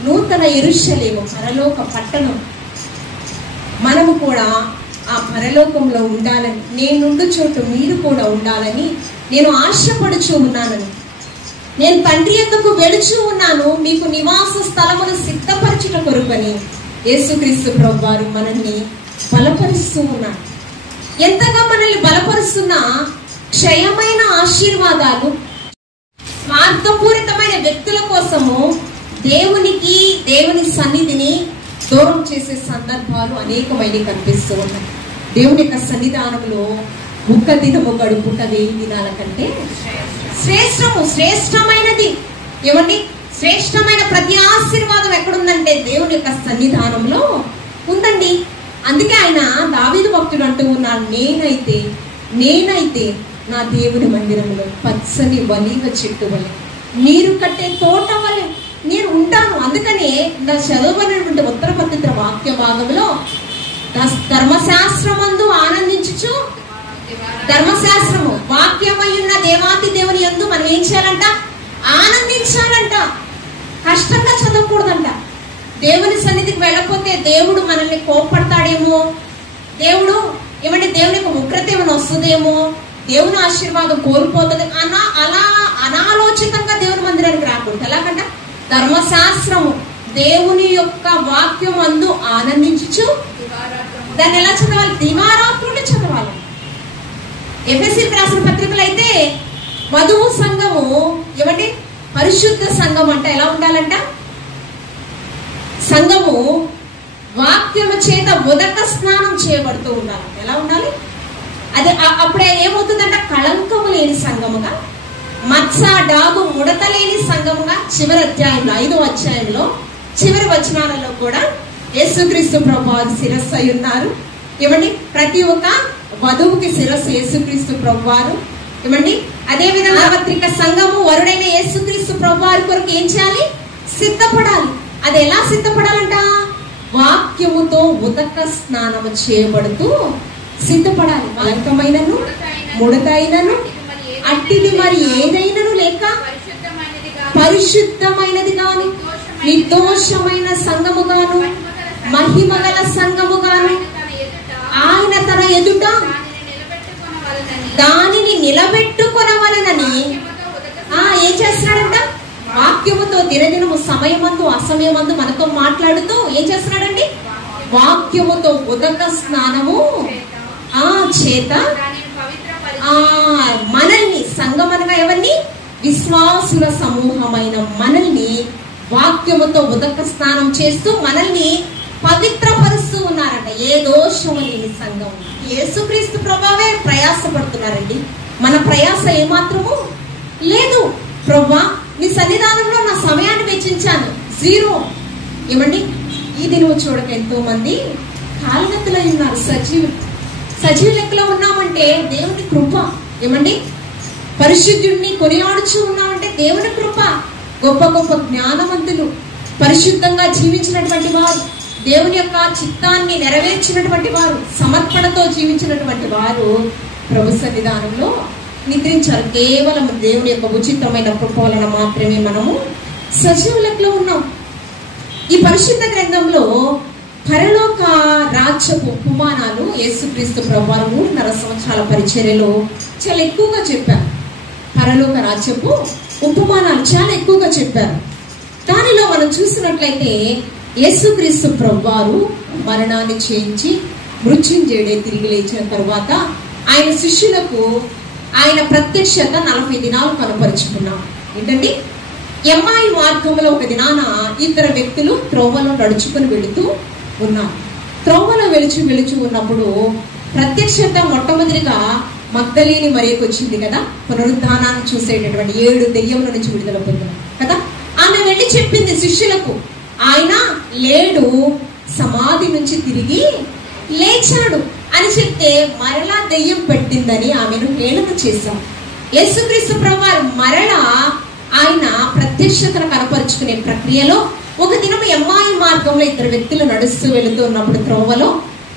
నూతన యెరూషలేము, పరలోక పట్టణం. మనము కూడా ఆ పరలోకంలో ఉండాలని, నేనుండు చోటు మీరు కూడా ఉండాలని నేను ఆశపడుచు ఉన్నానని, నేను తండ్రి యొద్దకు వెళుచు ఉన్నాను, మీకు నివాస స్థలమును సిద్ధపరచుట కొరకని యేసుక్రీస్తు ప్రభువారు మనల్ని బలపరుస్తూ ఉన్నాడు. ఎంతగా మనల్ని బలపరుస్తున్నా క్షయమైన ఆశీర్వాదాలు, స్వార్థపూరితమైన వ్యక్తుల కోసము దేవుని సన్నిధిని దూరం చేసే సందర్భాలు అనేకమైనవి కనిపిస్తూ ఉన్నాయి. దేవుని యొక్క సన్నిధానంలో ఒక్క దినము గడుపుట 1000 దినాల కంటే శ్రేష్టమైనది. ఏమండి, శ్రేష్టమైన ప్రతి ఆశీర్వాదం ఎక్కడుందంటే దేవుని యొక్క సన్నిధానంలో ఉందండి. అందుకే ఆయన దావీదు భక్తుడు అంటూ ఉన్నాడు, నేనైతే నా దేవుని మందిరంలో పచ్చని ఒలీవ చెట్టు వలె, నీరు కట్టే తోట వలె నేను ఉంటాను. అందుకనే నా చదవబడినటువంటి ఉత్తర పత్రిక వాక్య భాగంలో ధర్మశాస్త్రమందు ఆనందించుచు, ధర్మశాస్త్రము వాక్యమై ఉన్న దేవాతి దేవుని యందు మనం ఏం చేయాలంట? ఆనందించాలంట. కష్టంగా చదవకూడదంట. దేవుని సన్నిధికి వెళ్ళకపోతే దేవుడు మనల్ని కోపడతాడేమో, దేవుడు దేవుని యొక్క ఉగ్రత ఏమైనా వస్తుందేమో, దేవుని ఆశీర్వాదం కోల్పోతుంది అలా అనాలోచితంగా దేవుని మందిరానికి రాకూడదు. ఎలాగంట? ధర్మశాస్త్రము దేవుని యొక్క వాక్యం అందు ఆనందించుచు, దాన్ని ఎలా చదవాలి? దివారాత్రులు చదవాలి. ఎఫెసీయులకు రాసిన పత్రికలు అయితే వధువు సంఘము పరిశుద్ధ సంఘం అంటే ఎలా ఉండాలంట? సంఘము వాక్యము చేత ఉదక స్నానం చేయబడుతూ ఉండాలి. ఎలా ఉండాలి? అది అప్పుడే ఏమవుతుందంట? కళంకము లేని సంఘముగా, మత్స డాగు ముడత లేని సంఘముగా చివరి అధ్యాయంలో 5వ అధ్యాయంలో చివరి వచనాలలో కూడా యేసుక్రీస్తు ప్రభువారు శిరస్సు అయి ఉన్నారు. ప్రతి ఒక్క వధువుకి శిరస్సు యేసుక్రీస్తు ప్రభువారు. అదే విధంగా పత్రిక సంఘము వరుడైన యేసుక్రీస్తు ప్రభువారి కొరకు ఏం చేయాలి? సిద్ధపడాలి. అది ఎలా సిద్ధపడాలంట? వాక్యముతో ఉదక స్నానము చేయబడుతూ సిద్ధపడాలి. కళంకమైనను ముడతైనను అట్టిది మరి ఏదైనను లేక పరిశుద్ధమైనది గాను నిర్దోషమైన సంఘముగాను మహిమగల సంఘముగాను ఆయన తన ఎదుట దానిని నిలబెట్టుకొనవలనని ఏం చేస్తున్నాడంట? వాక్యముతో దినదినము సమయమందు అసమయమందు మనతో మాట్లాడుతూ ఏం చేస్తున్నాడండి? వాక్యముతో ఉదక స్నానము చేత మనల్ని, సంఘమనగా ఎవరిని? విశ్వాసుల సమూహమైన మనల్ని వాక్యముతో ఉదక స్నానం చేస్తూ మనల్ని పవిత్రపరుస్తూ ఉన్నారంట. ఏ దోషము లేని సంఘం. యేసుక్రీస్తు ప్రభువే ప్రయాసపడుతున్నారండి. మన ప్రయాస ఏమాత్రము లేదు. ప్రభువా, నీ సన్నిధానంలో నా సమయాన్ని వెచ్చించాను, 0. ఈ దినము చూడక ఎంతో మంది కాలగతులై ఉన్నారు, సజీవులు. సజీవ లెక్కలో ఉన్నామంటే దేవుని కృప. ఏమండి, పరిశుద్ధుడిని కొనియాడుచు ఉన్నామంటే దేవుని కృప. గొప్ప గొప్ప జ్ఞానవంతులు, పరిశుద్ధంగా జీవించినటువంటి వారు, దేవుని యొక్క చిత్తాన్ని నెరవేర్చినటువంటి వారు, సమర్పణతో జీవించినటువంటి వారు ప్రభు సన్నిధానంలో నిద్రించారు. కేవలం దేవుని యొక్క ఉచితమైన కృప వలన మాత్రమే మనము సజీవ లెక్కలో ఉన్నాం. ఈ పరిశుద్ధ గ్రంథంలో పరలోక రాజ్యపు ఉపమానాలు యేసుక్రీస్తు ప్రభువారు 3.5 సంవత్సరాల పరిచర్యలో చాలా ఎక్కువగా చెప్పారు. పరలోక రాజ్యపు ఉపమానాలు చాలా ఎక్కువగా చెప్పారు. దానిలో మనం చూసినట్లయితే యేసుక్రీస్తు ప్రభువారు మరణాన్ని చేయించి మృత్యుంజయుడే తిరిగి లేచిన తరువాత ఆయన శిష్యులకు ఆయన ప్రత్యక్షత 40 దినాలు కనపరుచుకున్నాం. ఏంటండి, ఎమ్మాయి మార్గంలో ఒక దినాన 2 వ్యక్తులు త్రోవలో నడుచుకుని వెళుతూ ఉన్నారు. త్రోవలో వెలుచు ఉన్నప్పుడు ప్రత్యక్షత మొట్టమొదటిగా మగ్దలేని మరియకు వచ్చింది కదా, పునరుద్ధానాన్ని చూసేటటువంటి 7 దెయ్యముల నుంచి విడుదల పొందారు కదా. ఆమె వెళ్ళి చెప్పింది శిష్యులకు, ఆయన లేడు, సమాధి నుంచి తిరిగి లేచాడు అని చెప్తే మరలా దెయ్యం పెట్టిందని ఆమెను హేళన చేశాం. యేసుక్రీస్తు ప్రభువారు మరలా ఆయన ప్రత్యక్షతను కనపరుచుకునే ప్రక్రియలో ఒక దినం ఎమ్మాయి మార్గంలో 2 వ్యక్తులు నడుస్తూ వెళుతూ ఉన్నప్పుడు త్రోవలో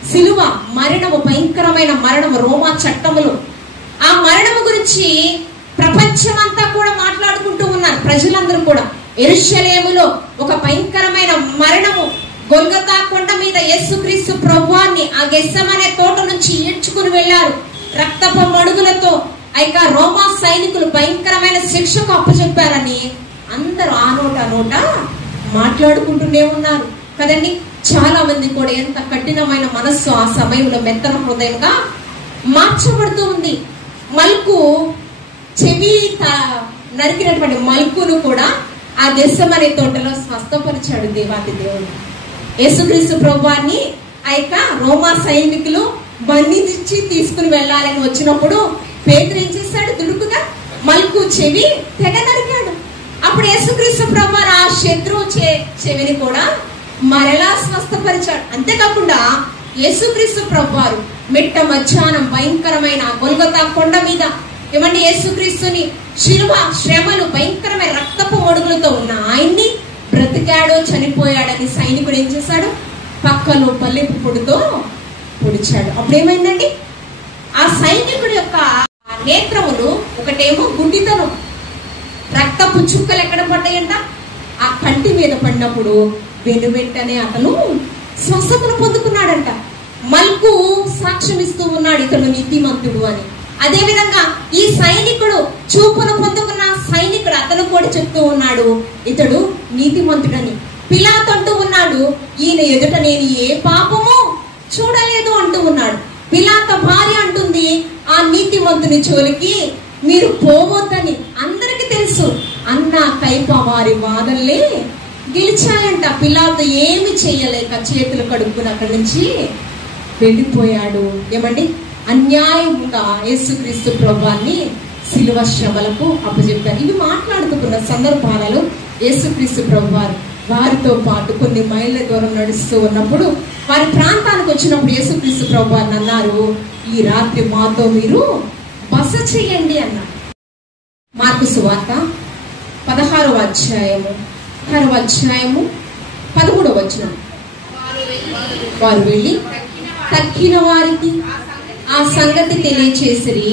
సిలువ మరణము, భయంకరమైన మరణము, రోమా చట్టములు, ఆ మరణము గురించి ప్రపంచమంతా కూడా మాట్లాడుకుంటూ ఉన్నారు. ప్రజలందరూ కూడా యెరూషలేములో ఒక భయంకరమైన మరణము, గొల్గొతా కొండ మీద యేసుక్రీస్తు ప్రభువాన్ని ఆ గెత్సెమనే తోట నుంచి ఈడ్చుకుని వెళ్లారు రక్తపు మడుగులతో. అయిక రోమా సైనికులు భయంకరమైన శిక్షకు అప్పచెప్పారని అందరూ ఆ నోట మాట్లాడుకుంటూనే ఉన్నారు కదండి. చాలా మంది కూడా ఎంత కఠినమైన మనస్సు ఆ సమయంలో మెత్తన హృదయంగా మార్చబడుతూ ఉంది. మల్కు చెవి నరికినటువంటి మల్కును కూడా ఆ గెత్సెమనే తోటలో స్వస్థపరిచాడు దేవాది దేవుడు. యేసుక్రీస్తు ప్రభువాన్ని ఆ యొక్క రోమా సైనికులు బంధించి తీసుకుని వెళ్ళాలని వచ్చినప్పుడు పేతురు ఏం చేశాడు, దుడుకుగా మల్కు చెవి తెగ నరికాడు. అప్పుడు యేసుక్రీస్తు ప్రభువారు ఆ శత్రువు చెవిని కూడా మరలా స్వస్థపరిచాడు. అంతేకాకుండా యేసుక్రీస్తు ప్రభువారు మిట్ట మధ్యాహ్నం భయంకరమైన గొల్గొతా కొండ మీద ఏమంటే యేసుక్రీస్తుని శిలువ శ్రమలు, భయంకరమైన రక్తపు మడుగులతో ఉన్న ఆయన్ని బ్రతికాడో చనిపోయాడని సైనికుడు ఏం చేశాడు, పక్కలో పల్లెపు పొడితో పొడిచాడు. అప్పుడు ఏమైందండి, ఆ సైనికుడి యొక్క నేత్రములు, ఒకటేమో గుడ్డితనం, రక్తపు చుక్కలు ఎక్కడ పడ్డాయంట, ఆ కంటి మీద పడినప్పుడు వెనువెంటనే అతను స్వస్థతను పొందుకున్నాడంట. మల్కు సాక్ష్యం ఇస్తూ ఉన్నాడు ఇతడు నీతిమంతుడు అని. అదే విధంగా ఈ సైనికుడు చూపును పొందుకున్న సైనికుడు అతను కూడా చెప్తూ ఉన్నాడు ఇతడు నీతిమంతుడని. పిలాతు అంటూ ఉన్నాడు, ఈయన ఎదుట నేను ఏ పాపము చూడలేదు అంటూ ఉన్నాడు. పిలాతు భార్య అంటుంది, ఆ నీతిమంతుని జోలికి మీరు పోవద్దని. అందరికి తెలుసు అన్న కైప వారి వాదనలే గెలిచాయంట. పిలాతు ఏమి చేయలేక చేతులు కడుక్కుని అక్కడి నుంచి వెళ్ళిపోయాడు. ఏమండి, అన్యాయంగా యేసుక్రీస్తు ప్రభువాన్ని సిలువ శ్రమలకు అప్పచెప్పారు. ఇవి మాట్లాడుతున్న సందర్భాలలో యేసుక్రీస్తు ప్రభువారు వారితో పాటు కొన్ని మైళ్ళ దూరం నడుస్తూ ఉన్నప్పుడు వారి ప్రాంతానికి వచ్చినప్పుడు యేసుక్రీస్తు ప్రభువారిని అన్నారు, ఈ రాత్రి మాతో మీరు బస చేయండి అన్నారు. మార్కు సువార్త 16వ అధ్యాయము 13వ వచనం. వారు వెళ్ళి తక్కిన వారికి ఆ సంగతి తెలియచేసిరి,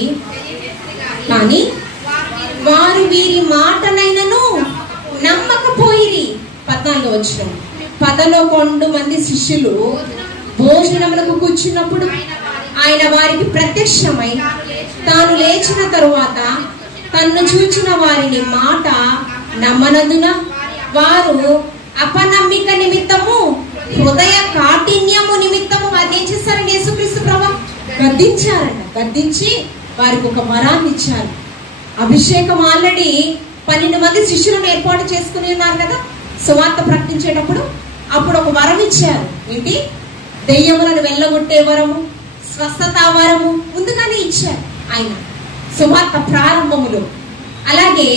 కానీ వారు వీరి మాటనైనను నమ్మకపోయిరి. 14వ వచనం. 11 మంది శిష్యులు భోజనములకు కూర్చున్నప్పుడు ఆయన వారికి ప్రత్యక్షమై తాను లేచిన తరువాత తన్ను చూచిన వారిని మాట నమ్మనందున వారు అపనమ్మిక నిమిత్తము, హృదయ కాఠిన్యము నిమిత్తము వారిని ఏం చేశారండి, యేసుక్రీస్తు ప్రభువు గద్దించారంట. గద్దించి వారికి ఒక వరాన్ని ఇచ్చారు. అభిషేకం ఆల్రెడీ 12 మంది శిష్యులను ఏర్పాటు చేసుకుని ఉన్నారు కదా సువార్త ప్రకటించేటప్పుడు. అప్పుడు ఒక వరం ఇచ్చారు. ఏంటి, దెయ్యములను వెళ్ళగొట్టే వరము, స్వస్థత వరము ముందుగానే ఇచ్చారు ఆయన సువార్త ప్రారంభములో. అలాగే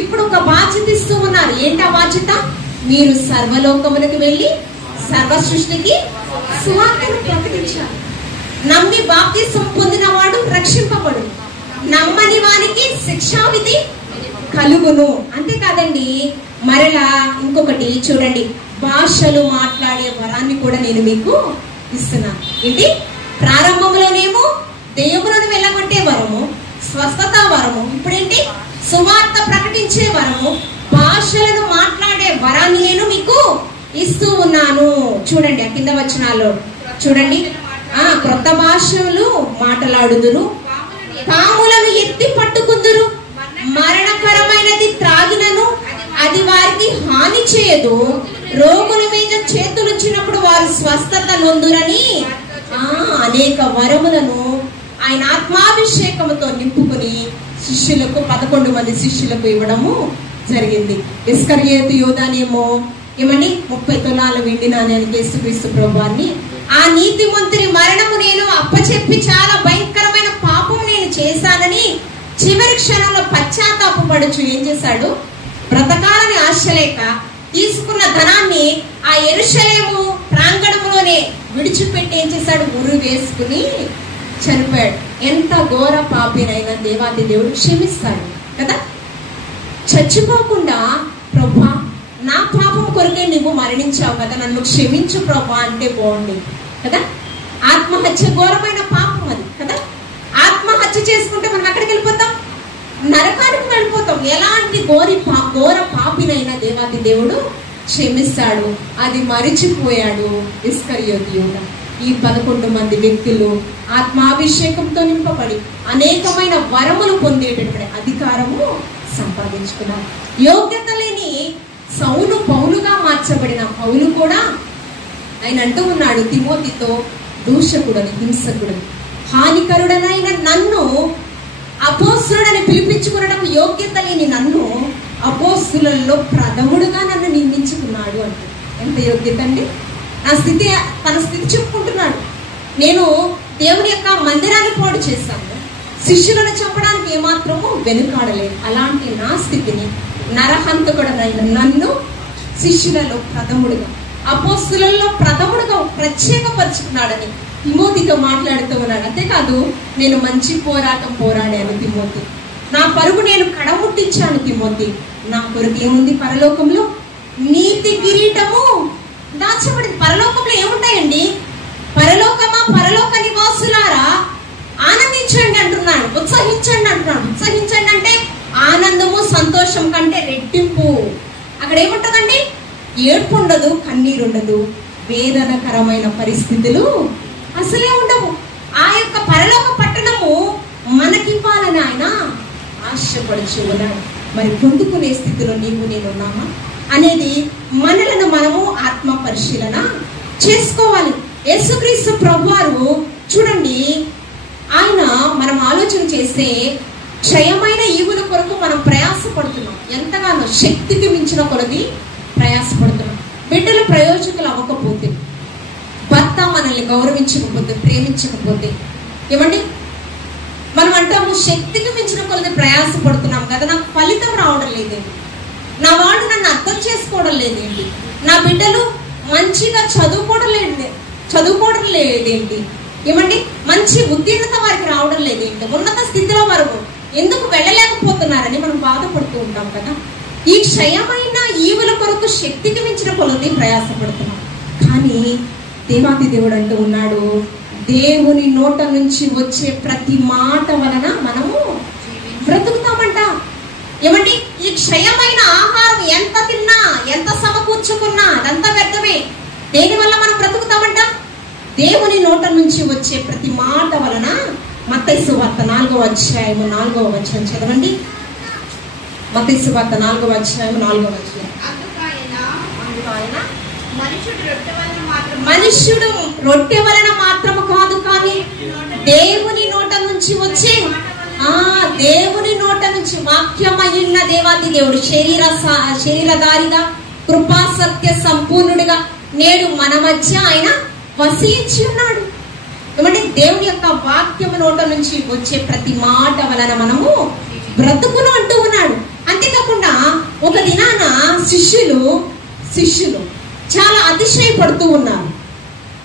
ఇప్పుడు ఒక బాధ్యత ఇస్తూ ఉన్నారు. ఏంటి ఆ బాధ్యత, మీరు సర్వలోకములకు వెళ్ళి సర్వ సృష్టికి సువార్తను ప్రకటించాలి. నమ్మి బాప్తిసం పొందిన వాడు రక్షింపబడు, నమ్మని వానికి శిక్షావిధి కలుగును. అంతేకాదండి, మరలా ఇంకొకటి చూడండి, భాషలు మాట్లాడే వరాన్ని కూడా నేను మీకు ఇస్తున్నాను. ఏంటి? ప్రారంభంలోనేమో దేవులను వెళ్ళగొట్టే వరము, స్వస్థత వరము, ఇప్పుడేంటి సువార్త ప్రకటించే వరము, భాషలను మాట్లాడే వరాన్ని నేను మీకు ఇస్తూ ఉన్నాను. చూడండి ఆ కింద వచనాల్లో చూడండి, క్రొత్త భాషలు మాట్లాడుదురు, పాములను ఎత్తి పట్టుకుందురు, మరణకరమైనది త్రాగినను అది వారికి హాని చేయదు, రోగుల మీద చేతులుంచినప్పుడు వారు స్వస్థత నొందురని అనేక వరములను ఆయన ఆత్మాభిషేకముతో నింపుకుని శిష్యులకు 11 మంది శిష్యులకు ఇవ్వడము జరిగింది. ఇస్కరియోతు యోధానేమో ఏమని 30 తులాల వెండి నాణేనికి యేసుక్రీస్తు ప్రభువాన్ని, ఆ నీతిమంతుని మరణము నేను అప్పచెప్పి చాలా భయంకరమైన పాపం నేను చేశానని చివరి క్షణంలో పశ్చాత్తాపపడుచు ఏం చేశాడు? బ్రతకాలని ఆశ లేక తీసుకున్న ధనాన్ని ఆ యెరూషలేము ప్రాంగణంలోనే విడిచిపెట్టి ఏం చేశాడు? ఉరి వేసుకుని చనిపోయాడు. ఎంత ఘోర పాపినైనా దేవాది దేవుడు క్షమిస్తాడు కదా. చచ్చిపోకుండా ప్రభా నా పాపం కొరకే నువ్వు మరణించావు కదా, నన్ను క్షమించు ప్రభా అంటే బాగుంది కదా. ఆత్మహత్య ఘోరమైన పాపం అది కదా. ఆత్మహత్య చేసుకుంటే మనం ఎక్కడికి వెళ్ళిపోతాం? నరకానికి వెళ్ళిపోతాం. ఎలాంటి ఘోర పాపినైనా దేవాది దేవుడు క్షమిస్తాడు. అది మరిచిపోయాడు ఇస్కరియోతు యూదా. ఈ 11 మంది వ్యక్తులు ఆత్మాభిషేకంతో నింపబడి అనేకమైన వరములు పొందేటటువంటి అధికారము సంపాదించుకున్నారు. యోగ్యత లేని సౌలు పౌలుగా మార్చబడిన పౌలు కూడా ఆయన అంటూ ఉన్నాడు తిమోతితో, దూషకుడని, హింసకుడని, హానికరుడనైన నన్ను అపోస్తులుడని పిలిపించుకునడం యోగ్యత లేని నన్ను అపోస్తులలో ప్రథముడుగా నన్ను నియమించుకున్నాడు అంటే ఎంత యోగ్యత అండి. తన స్థితి చెప్పుకుంటున్నాడు. నేను దేవుని యొక్క మందిరాన్ని పాడు చేశాను, శిష్యులను చంపడానికి ఏమాత్రము వెనుకాడలేదు. అలాంటి నా స్థితిని నరహంతకుడనైన నన్ను శిష్యులలో ప్రథముడుగా, అపోస్తులలో ప్రథముడుగా ప్రత్యేకపరుచుకున్నాడని తిమోతితో మాట్లాడుతూ ఉన్నాడు. అంతేకాదు, నేను మంచి పోరాటం పోరాడాను తిమోతి, నా పరుగు నేను కడముట్టించాను తిమోతి, నా కొరకు ఏముంది పరలోకంలో? నీతి కిరీటము దాచబడింది. పరలోకంలో ఏముంటాయండి? పరలోకమా, పరలోక నివాసులారా ఆనందించండి అంటున్నాడు, ఉత్సహించండి అంటున్నాడు. ఉత్సహించండి అంటే ఆనందము సంతోషం కంటే రెట్టింపు. అక్కడ ఏముంటదండి? ఏడ్పు ఉండదు, కన్నీరు ఉండదు, వేదనకరమైన పరిస్థితులు అసలే ఉండవు. ఆ యొక్క పరలోక పట్టణము మనకివ్వాలని ఆయన ఆశపడుచు ఉన్నాడు. మరి పొందుకునే స్థితిలో నీవు నేను ఉన్నామా అనేది మనలను మనము ఆత్మ పరిశీలన చేసుకోవాలి. యేసుక్రీస్తు ప్రభువారు చూడండి, ఆయన మనం ఆలోచన చేస్తే క్షయమైన ఈవుల కొరకు మనం ప్రయాసపడుతున్నాం. ఎంతగానో శక్తికి మించిన కొలది ప్రయాసపడుతున్నాం. బిడ్డలు ప్రయోజకులు అవ్వకపోతే, భర్త మనల్ని గౌరవించకపోతే, ప్రేమించకపోతే, ఏమండి మనం అంటాము శక్తికి మించిన కొలది ప్రయాసపడుతున్నాం కదా, నాకు ఫలితం రావడం లేదేంటి, నా వాడు నన్ను అర్థం చేసుకోవడం లేదేంటి, నా బిడ్డలు మంచిగా చదువుకోవడం లేదేంటి, ఏమండి మంచి ఉత్తీర్ణత వారికి రావడం లేదేంటి, ఉన్నత స్థితిలో వరకు ఎందుకు వెళ్ళలేకపోతున్నారని మనం బాధపడుతూ ఉంటాం కదా. ఈ క్షయమైన ఈవుల కొరకు శక్తికి మించిన కొలది ప్రయాసపడుతున్నాం. కానీ దేవాది దేవుడు అంటూ ఉన్నాడు, దేవుని నోట నుంచి వచ్చే ప్రతి మాట వలన మనము బ్రతుకుతామంట. ఏమండి ఈ క్షయమైన ఆహారం ఎంత తిన్నా, ఎంత సమకూర్చుకున్నా అదంతా వ్యర్థమే. దేని వల్ల మనం బ్రతుకుతామంట? దేవుని నోట నుంచి వచ్చే ప్రతి మాట వలన. మత్తయి సువార్త 4వ అధ్యాయము 4వ వచనం చదవండి. మత్తయి సువార్త 4వ అధ్యాయము 4వ వచనం. మనుష్యుడు రొట్టె వలన మాత్రము కాదు, కానీ దేవుని నోట నుంచి వచ్చే దేవుని నోట నుంచి వాక్యమయ్యున్న దేవాది దేవుడు శరీరధారిగా కృపా సత్య సంపూర్ణుడిగా నేడు మన మధ్య ఆయన వసించి ఉన్నాడు. ఏమంటే దేవుని యొక్క వాక్యము నోట నుంచి వచ్చే ప్రతి మాట వలన మనము బ్రతుకును అంటూ ఉన్నాడు. అంతేకాకుండా ఒక దినాన శిష్యులు చాలా అతిశయపడుతూ ఉన్నారు.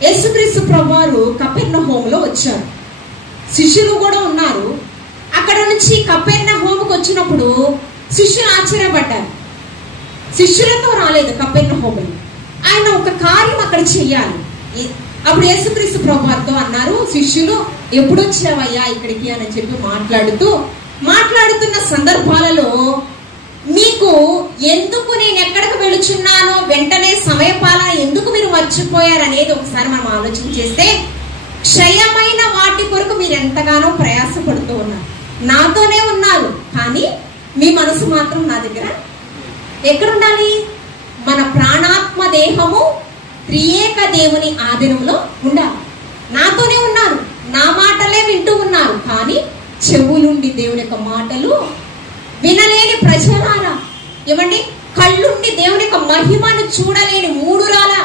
యేసుక్రీస్తు ప్రభువారు కపెర్నహూములో వచ్చారు, శిష్యులు కూడా ఉన్నారు. అక్కడ నుంచి కపెర్నహూముకు వచ్చినప్పుడు శిష్యులు ఆశ్చర్యపడ్డారు. శిష్యులతో రాలేదు కపెర్నహూములో, ఆయన ఒక కార్యం అక్కడ చెయ్యాలి. అప్పుడు యేసుక్రీస్తు ప్రభువారితో అన్నారు శిష్యులు, ఎప్పుడు వచ్చావయ్యా ఇక్కడికి అని చెప్పి మాట్లాడుతున్న సందర్భాలలో మీకు ఎందుకు నేను ఎక్కడికి వెళుచున్నానో వెంటనే సమయపాలన ఎందుకు మీరు మర్చిపోయారనేది ఒకసారి మనం ఆలోచన చేస్తే, క్షయమైన వాటి కొరకు మీరు ఎంతగానో ప్రయాసపడుతూ ఉన్నారు. నాతోనే ఉన్నారు, కానీ మీ మనసు మాత్రం నా దగ్గర ఎక్కడ ఉండాలి? మన ప్రాణాత్మ దేహము త్రియేక దేవుని ఆధీనంలో ఉండాలి. నాతోనే ఉన్నారు, నా మాటలే వింటూ ఉన్నారు, కానీ చెవులుండి దేవుని యొక్క మాటలు వినలేని ప్రజలారా, ఏమండి, కళ్ళుండి దేవుని యొక్క మహిమను చూడలేని మూడురాలా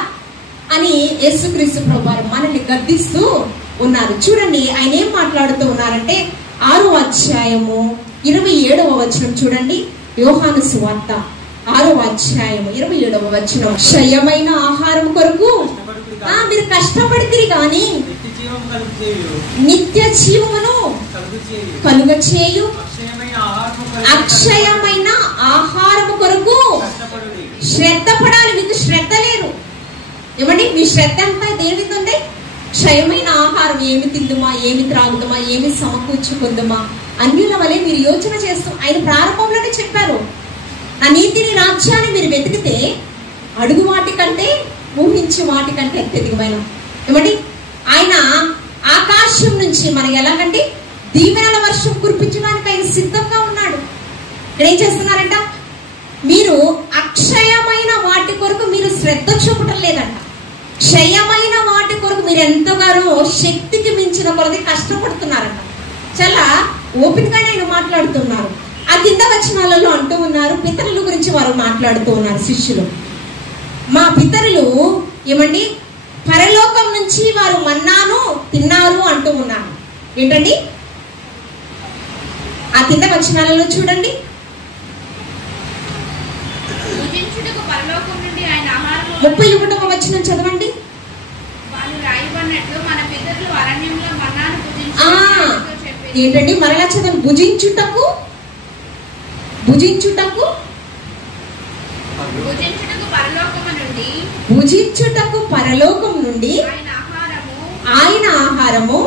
అని యేసుక్రీస్తు ప్రభువారు మనల్ని గద్దిస్తూ ఉన్నారు. చూడండి ఆయన ఏం మాట్లాడుతూ ఉన్నారంటే 6వ అధ్యాయము 27వ వచనం చూడండి. యోహాను సువార్త 6వ అధ్యాయము 27వ వచనం. క్షయమైన ఆహారం కొరకు మీరు కష్టపడితిరి గాని నిత్య జీవమును కలుగ చేయు అక్షయమైన ఆహారము కొరకు శ్రద్ధ పడాలి. మీకు శ్రద్ధ లేదు, ఏమండి, మీ శ్రద్ధ అంతా దేని మీద ఉంది? క్షయమైన ఆహారం, ఏమి తిందుమా, ఏమి త్రాగుదమా, ఏమి సమకూర్చుకుందామా, అన్యుల వలె మీరు యోచన చేస్తూ, ఆయన ప్రారంభంలోనే చెప్పారు, నా నీతిని రాజ్యాన్ని మీరు వెతికితే అడుగు వాటి కంటే ఊహించే వాటి కంటే అత్యధికమైన, ఏమండి, ఆయన ఆకాశం నుంచి మనకి ఎలాగంటే దీవెనల వర్షం కురిపించడానికి ఆయన సిద్ధంగా ఉన్నాడు. ఇక్కడ ఏం చేస్తున్నారంట? మీరు అక్షయమైన వాటి కొరకు మీరు శ్రద్ధ చూపటం లేదంట. క్షయమైన వాటి కొరకు మీరు ఎంతగానో శక్తికి మించిన కొలది కష్టపడుతున్నారంట. చాలా ఓపికగానే ఆయన మాట్లాడుతున్నారు. ఆ కింద వచనాలలో అంటూ ఉన్నారు, పితరుల గురించి వారు మాట్లాడుతూ ఉన్నారు శిష్యులు. మా పితరులు ఏమండి పరలోకం నుంచి వారు మన్నాను తిన్నారు అంటూ ఉన్నారు. ఏంటండి ఆ కింద వచనాలలో చూడండి. 31వ వచనం చదవండి. ఏంటండి మరలా చదవండి. భుజించుటకు పరలోకం నుండి ఆయన ఆహారము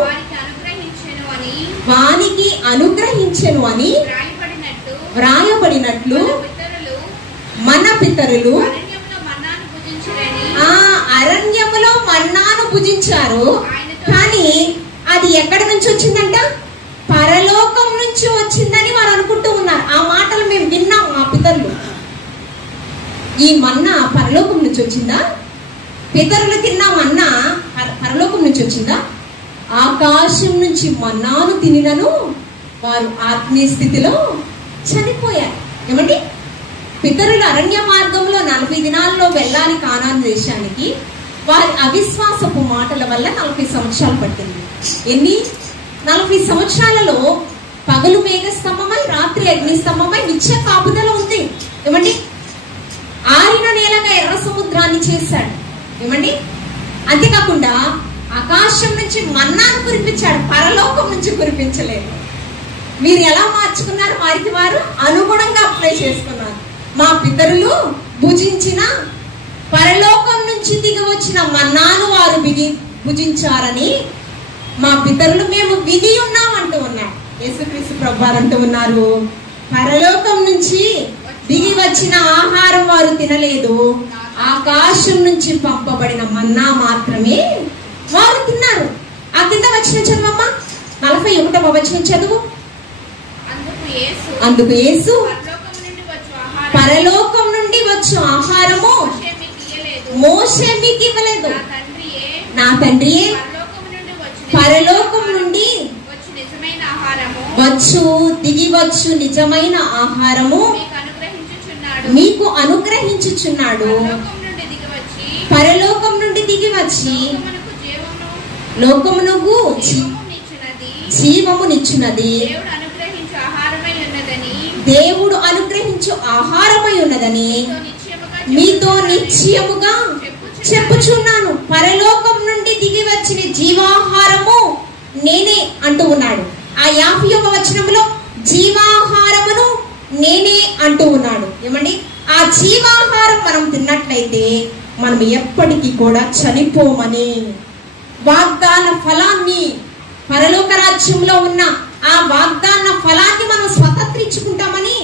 వానికి అనుగ్రహించెను అని వ్రాయబడినట్లు మన పితరులు అరణ్యములో మన్నాను భుజించారు. కానీ అది ఎక్కడి నుంచి వచ్చిందంట? పరలోకం నుంచి వచ్చిందని వారు అనుకుంటూ ఉన్నారు. ఆ మాటలు మేము విన్నాం మా పితరులు. ఈ మన్నా పరలోకం నుంచి వచ్చిందా? పితరులు తిన్న మన్నా పరలోకం నుంచి వచ్చిందా? ఆకాశం నుంచి మన్నాను తినినను వారు ఆత్మీయ స్థితిలో చనిపోయారు. ఏమండి, పితరుల అరణ్య మార్గంలో 40 దినాల్లో వెళ్ళాలి కానాను దేశానికి. వారి అవిశ్వాసపు మాటల వల్ల 40 సంవత్సరాలు పట్టింది. ఎన్ని 40 సంవత్సరాలలో పగలు మేఘస్తంభమై రాత్రి అగ్నిస్తంభమై నిత్య కాపుదల ఉంది. ఏమండి, ఆరిన నేలగా ఎర్ర సముద్రాన్ని చేశాడు. ఏమండి, అంతేకాకుండా ఆకాశం నుంచి మన్నాను కురిపించాడు, పరలోకం నుంచి కురిపించలేదు. మీరు ఎలా మార్చుకున్నారు? వారికి వారు అనుగుణంగా అప్లై చేసుకున్నారు. మా పితరులు భుజించిన పరలోకం నుంచి దిగి వచ్చిన మన్నాను వారు భుజించారని మా పితరులు మేము విని ఉన్నాం అంటూ ఉన్నారు. యేసుక్రీస్తు ప్రభువారు అంటూ ఉన్నారు, పరలోకం నుంచి దిగి వచ్చిన ఆహారం వారు తినలేదు, ఆకాశం నుంచి పంపబడిన మన్నా మాత్రమే వారు తిన్నారు. ఆ కింద వచ్చిన చదువమ్మా, 41వ వచనం చదువు. అందుకు యేసు పరలోకం నుండి వచ్చు ఆహారము మోషే మీకు ఇవ్వలేదు, నా తండ్రియే పరలోకం నుండి దిగి వచ్చు నిజమైన ఆహారము మీకు అనుగ్రహించుచున్నాడు. పరలోకం నుండి దిగి వచ్చి లోకమునకు జీవమునిచ్చున్నది, దేవుడు అనుగ్రహించు ఆహారమై ఉన్నదని మీతో నిశ్చయముగా చెప్పుచున్నాను. పరలోకం నుండి దిగి వచ్చిన జీవాహారము నేనే అంటూ ఉన్నాడు. ఆ 51వ వచనంలో జీవాహారమును నేనే అంటూ ఉన్నాడు. ఏమండి, ఆ జీవాహారం మనం తిన్నట్లయితే మనం ఎప్పటికీ కూడా చనిపోమని, వాగ్దాన ఫలాన్ని, పరలోక రాజ్యంలో ఉన్న ఆ వాగ్దాన ఫలాన్ని మనం స్వతంత్రించుకుంటామని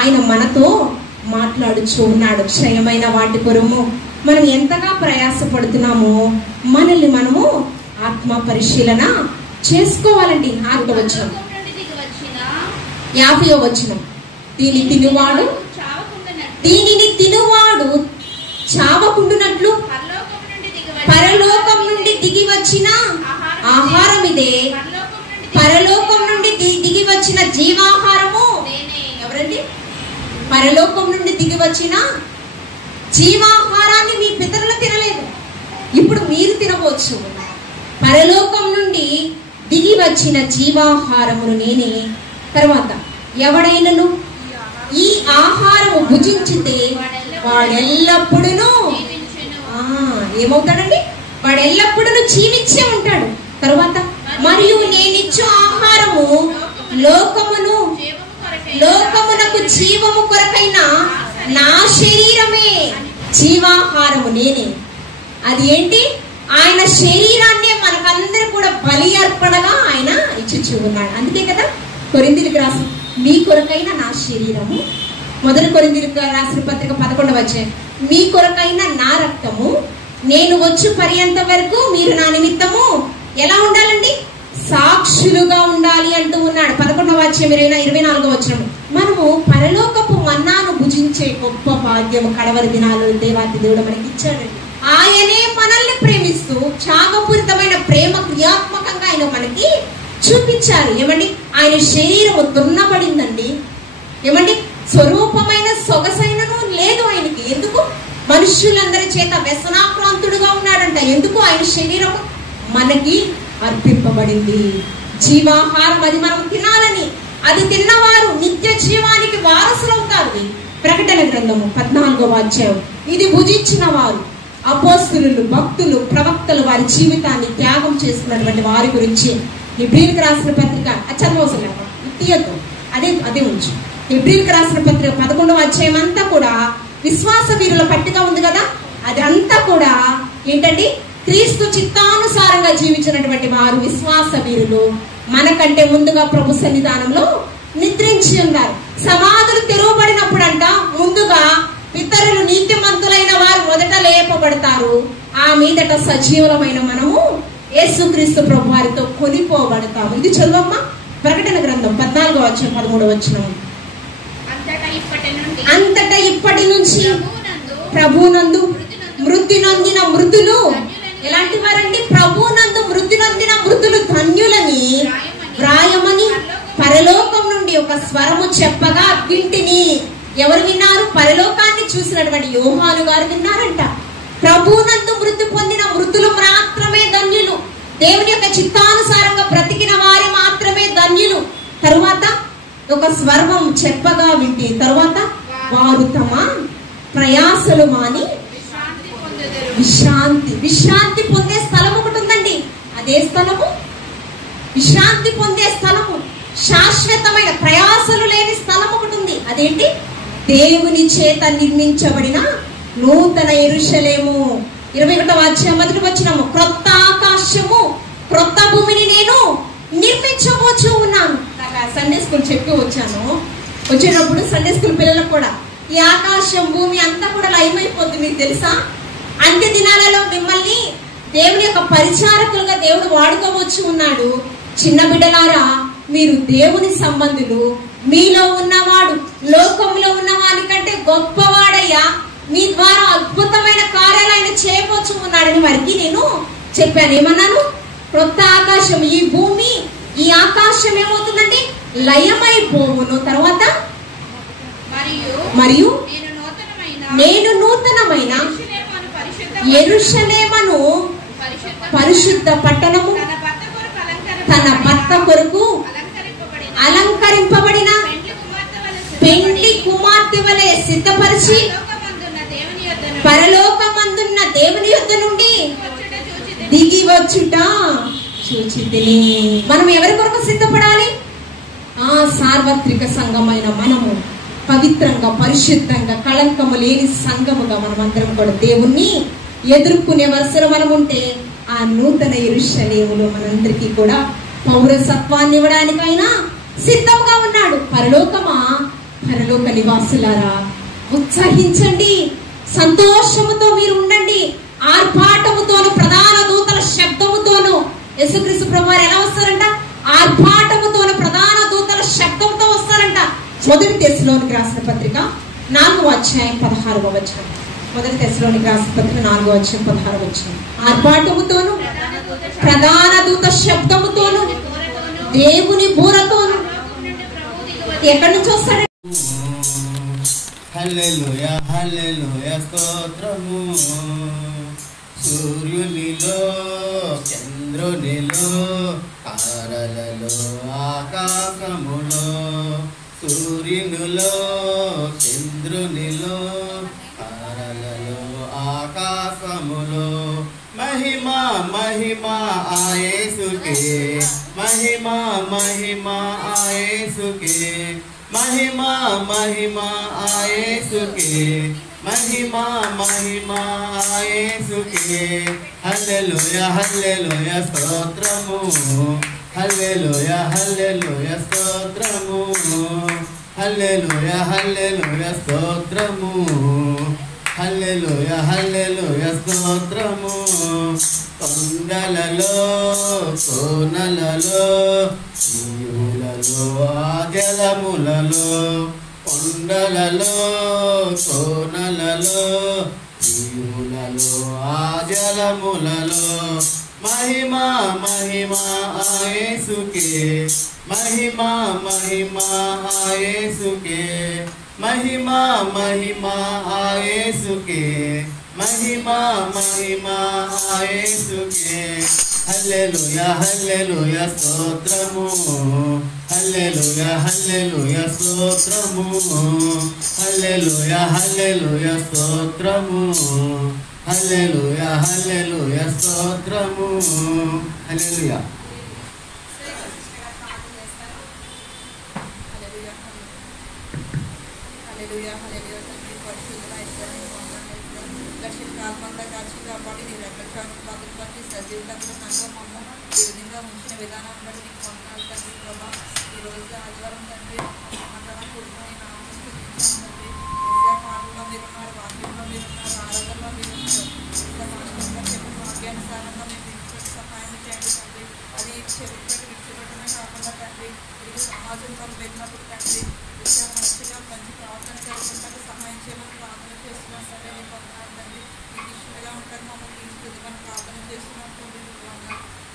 ఆయన మనతో మాట్లాడుచూ ఉన్నాడు. క్షయమైన వాటి కొరకు మనం ఎంతగా ప్రయాసపడుతున్నామో మనల్ని మనము ఆత్మ పరిశీలన చేసుకోవాలండి. 6వ వచనం, 50వ వచనం, దీనిని తినువాడు చావకుండునట్లు పరలోకం నుండి దిగి వచ్చిన ఆహారం ఇదే. పరలోకం నుండి దిగి వచ్చిన జీవాహారము ఎవరండి? పరలోకం నుండి దిగి వచ్చిన జీవాహారాన్ని మీ పితరులు తినలేదు, ఇప్పుడు మీరు తినవచ్చు. పరలోకం నుండి దిగి వచ్చిన జీవాహారమును నేనే. తర్వాత ఎవడైనను ఈ ఆహారము భుజించితే వాడెల్లప్పుడూ ఏమవుతాడండి? వాడెల్లప్పుడూ జీవించే ఉంటాడు. తర్వాత మరియు నేనిచ్చు ఆహారము లోకమునకు జీవము కొరకైన నా శరీరమే. జీవాహారము నేనే. అది ఏంటి? ఆయన శరీరాన్నే మనకందరూ కూడా బలి అర్పణగా ఆయన ఇచ్చి ఉన్నాడు. అందుకే కదా కొరింథీయులకు రాసిన మీ కొరకైన నా శరీరము, 1 కొరింథీయులకు రాసిన పత్రిక 11వ అధ్యాయం, మీ కొరకైన నా రక్తము, నేను వచ్చు పర్యంత వరకు మీరు నా నిమిత్తము ఎలా ఉండాలండి? సాక్షులుగా ఉండాలి అంటూ ఉన్నాడు. 11వ అధ్యాయం 24వ వచనం. మనము పరలోకపు మన్నాను భుజించే గొప్ప భాగ్యము కడవరి దినాలు దేవాతి దేవుడు మనకి ఇచ్చాడండి. ఆయనే మనల్ని ప్రేమిస్తూ త్యాగపూరితమైన ప్రేమ క్రియాత్మకంగా ఆయన మనకి చూపించారు. ఏమండి, ఆయన శరీరము దున్నబడిందండి. ఏమండి, స్వరూపమైన సొగసైనను లేదు ఆయనకి. ఎందుకు? మనుష్యులందరి చేత వ్యసనాక్రాంతుడుగా ఉన్నాడంట. ఎందుకు? ఆయన శరీరము మనకి అర్పింపబడింది. జీవాహారం అది మనం తినాలని, అది తిన్నవారు నిత్య జీవానికి వారసులవుతారు. ప్రకటన గ్రంథము 14వ అధ్యాయం. ఇది భుజించిన వారు అపోస్తలులు, భక్తులు, ప్రవక్తలు వారి జీవితాన్ని త్యాగం చేసుకున్నటువంటి వారి గురించి హెబ్రీయులకు రాసిన పత్రిక చదవసలు తీయద్దు, అదే ఉంచు. హెబ్రీయులకు రాసిన పత్రిక 11వ అధ్యాయం అంతా కూడా విశ్వాస వీరుల పట్టిక ఉంది కదా, అదంతా కూడా ఏంటండి? క్రీస్తు చిత్తానుసారంగా జీవించినటువంటి వారు విశ్వాస వీరులు మనకంటే ముందుగా ప్రభు సన్నిధానంలో నిద్రించి ఉన్నారు. సమాధులు తెరవబడినప్పుడు అంట ముందుగా పితరులు నీతిమంతులైన వారు మొదట లేపబడతారు. ఆ మీదట సజీవులమైన మనము యేసుక్రీస్తు ప్రభు వారితో కొనిపోబడతాము. ఇది చదువమ్మా. ప్రకటన గ్రంథం 14వ అధ్యాయం 13వ వచనం. అంతటా ఇప్పటి నుంచి ప్రభునందు మృతి నొందిన మృతులు ఎలాంటి వారండి? ప్రభునందు మృతి నొందిన మృతులు ధన్యులని వ్రాయమని పరలోకం నుండి ఒక స్వరము చెప్పగా వింటిని. ఎవరు విన్నారు? పరలోకాన్ని చూసినటువంటి యోహాను గారు విన్నారంట. ప్రభునందు మృతి పొందిన మృతులు మాత్రమే ధన్యులు. దేవుని యొక్క చిత్తానుసారంగా బ్రతికిన వారి మాత్రమే ధన్యులు. తరువాత ఒక స్వర్వం చెప్పగా వింటి, తరువాత వారు తమ ప్రయాసలు మాని విశ్రాంతి పొందే స్థలం ఒకటి ఉందండి. అదే స్థలము విశ్రాంతి పొందే స్థలము, శాశ్వతమైన ప్రయాసలు లేని స్థలం ఒకటి ఉంది. అదేంటి? దేవుని చేత నిర్మించబడిన నూతన యెరూషలేము. 21వ అధ్యాయం 1వ వచనము. క్రొత్త ఆకాశము క్రొత్త భూమిని నేను నిర్మించబోచు ఉన్నాను. సండే స్కూల్ చెప్పి వచ్చినప్పుడు సండే స్కూల్ పిల్లలకు కూడా ఈ ఆకాశం భూమి అంతా కూడా లయమైపోతుంది. మీకు తెలుసా? అంత్య దినాలలో మిమ్మల్ని దేవుని యొక్క పరిచారకులుగా దేవుడు వాడుకోవచ్చు ఉన్నాడు. చిన్న బిడ్డలారా, మీరు దేవుని సంబంధులు. మీలో ఉన్నవాడు లోకంలో ఉన్న వానికంటే గొప్పవాడయ్యా, మీ ద్వారా అద్భుతమైన కార్యాలు ఆయన చేయవచ్చు ఉన్నాడని వారికి నేను చెప్పాను. ఏమన్నాను? క్రొత్త ఆకాశం, ఈ భూమి ఈ ఆకాశం ఏమవుతుందండి? లయమైపోవును. తర్వాత మరియు నేను నూతనమైన యెరూషలేమును పరిశుద్ధ పట్టణము తన భర్త కొరకు అలంకరింపబడిన పెండ్లి కుమార్తె వలె సిద్ధపరిచి పరలోకమందున్న దేవుని యొద్ద నుండి దిగి వచ్చుట చూచితిని. మనం ఎవరి కొరకు సిద్ధపడాలి? సార్వత్రిక సంఘమైన మనము పవిత్రంగా, పరిశుద్ధంగా, కళంకము లేని సంఘముగా మనమందరం కూడా దేవుణ్ణి ఎదుర్కొనే వరుసలో మనం ఉంటే ఆ నూతన యెరూషలేములో మనందరికీ కూడా పౌరసత్వాన్ని ఇవ్వడానికైనా సిద్ధంగా ఉన్నాడు. పరలోకమా, పరలోక నివాసులారా, ఉత్సాహించండి, సంతోషముతో మీరు ఉండండి. ఆర్భాటముతోను, ప్రధాన దూతల శబ్దముతోను యేసుక్రీస్తు ప్రభువారు ఎలా వస్తారంట? ఆర్భాటముతోను, ప్రధాన దూతల శబ్దంతో వస్తారంట. మొదటి తెస్సలోనికి రాసిన పత్రిక 4వ అధ్యాయం 16వ వచనం. మొదటి తెస్సలోనికి రాసిన పత్రిక 4వ అధ్యాయం 16వ వచనం. ఆర్భాటముతోను, ప్రధాన దూత శబ్దముతోను, దేవుని బూరతోను. ఎక్కడి నుంచి వస్తాడు? హల్లెలూయా హల్లెలూయా స్తోత్రము. సూర్యునిలో, చంద్రునిలో, తారలలో, ఆకాశములో, సూర్యునిలో, చంద్రునిలో, తారలలో, ఆకాశములో మహిమా మహిమా యేసుకే, మహిమా మహిమా యేసుకే, మహిమా మహిమా యేసుకే, మహిమా మహిమా యేసుకే. హల్లెలూయా హల్లెలూయా స్తోత్రము. హల్లెలూయా హల్లెలూయా స్తోత్రము. హల్లెలూయా హల్లెలూయా స్తోత్రము. హల్లెలూయా హల్లెలూయా స్తోత్రము. కొండలలో, కోనలలో, జీవులలో, జలములలో, కొండలలో, కోనలలో, జీవులలో, జలములలో మహిమా మహిమా యేసుకే, మహిమా మహిమా యేసుకే, మహిమా మహిమా యేసుకే, మహిమా మహిమా యేసుకే. హల్లెలూయా హల్లెలూయా స్తోత్రము. హల్లెలూయా హల్లెలూయా స్తోత్రము. హల్లెలూయా హల్లెలూయా స్తోత్రము. హల్లెలూయా హల్లెలూయా స్తోత్రము. హల్లెలూయా.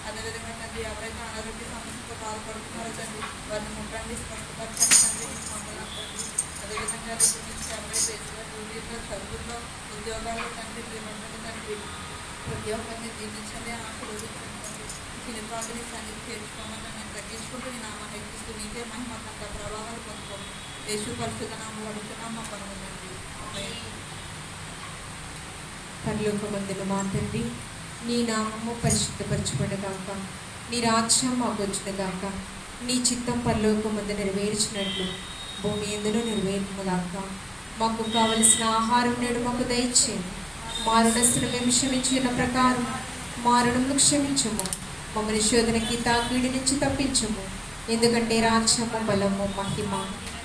అదేవిధంగా తండ్రి ఎవరైతే అనారోగ్య సమస్యతో బాధపడుతున్నారో తండ్రి వారిని ముట్టండి, స్పష్టపరచండి తండ్రి. అదేవిధంగా రేపు నుంచి ఎవరైతే డ్యూటీలో, చదువుల్లో, ఉద్యోగాల్లో తండ్రి మీరు తండ్రి ప్రతి ఒక్కరిని దీవించండి, ఆశీర్వదించండి తండ్రి. చిన్నపాటిని సన్నిధి చేర్చుకోమని నేను తగ్గించుకుంటూ నీ నామాన్ని ఎక్కిస్తూ నీకే మహిమ తగ్గ ప్రభావాలు పొందుకోండి. యేసు పరిశుద్ధ నామములో అడుగుతున్నాం మా పనులండి. పరలోకమందున మా తండ్రి, నీ నామము పరిశుద్ధపరచబడగాక, నీ రాజ్యం మాకు వచ్చునుగాక, నీ చిత్తం పరలోకమందు నెరవేర్చినట్లు భూమి ఎందులో నెరవేరునుగాక. మాకు కావలసిన ఆహారం నేడు మాకు దయచేయండి. మా రుణస్తులు మేము క్షమించిన ప్రకారం మా రుణమును క్షమించము. మమ్మల్ని శోధనకి తాకిడి నుంచి తప్పించము. ఎందుకంటే రాజ్యము, బలము, మహిమ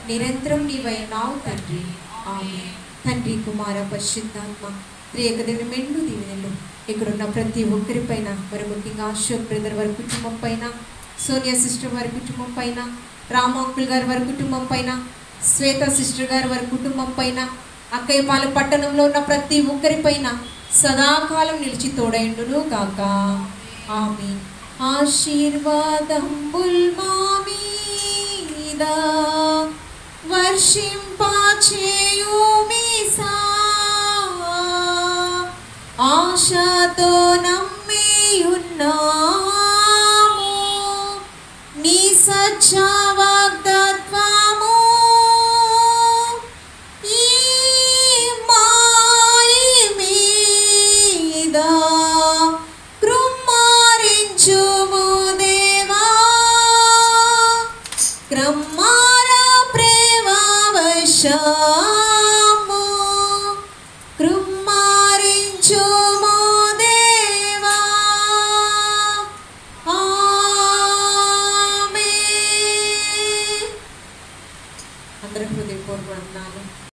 నిరంతరం నీవైనావు తండ్రి. ఆమేన్. తండ్రి, కుమార, పరిశుద్ధాత్మ త్రియేకదేవుని మెండు దీవెనలు ఇక్కడున్న ప్రతి ఒక్కరిపైన, మరి ముఖ్యంగా అశోక్ బ్రదర్ వారి కుటుంబం పైన, సోనియా సిస్టర్ వారి కుటుంబం పైన, రామ అంకుల్ గారి వారి కుటుంబం పైన, శ్వేత సిస్టర్ గారి వారి కుటుంబం పైన, అక్కయ్యపాలెం పట్టణంలో ఉన్న ప్రతి ఒక్కరిపైన సదాకాలం నిలిచి తోడైండును గాక. ఆమేన్. ఆశీర్వాదంబుల్ మా మీద వర్షింపచేయుమీసా, ఆశతో నమ్మియున్నాము నీ సత్య వాగ్దత్వము. ఈ మాయి మీద కృమ్మ కరుణించుము దేవా క్రమ్మార ప్రేమ వర్ష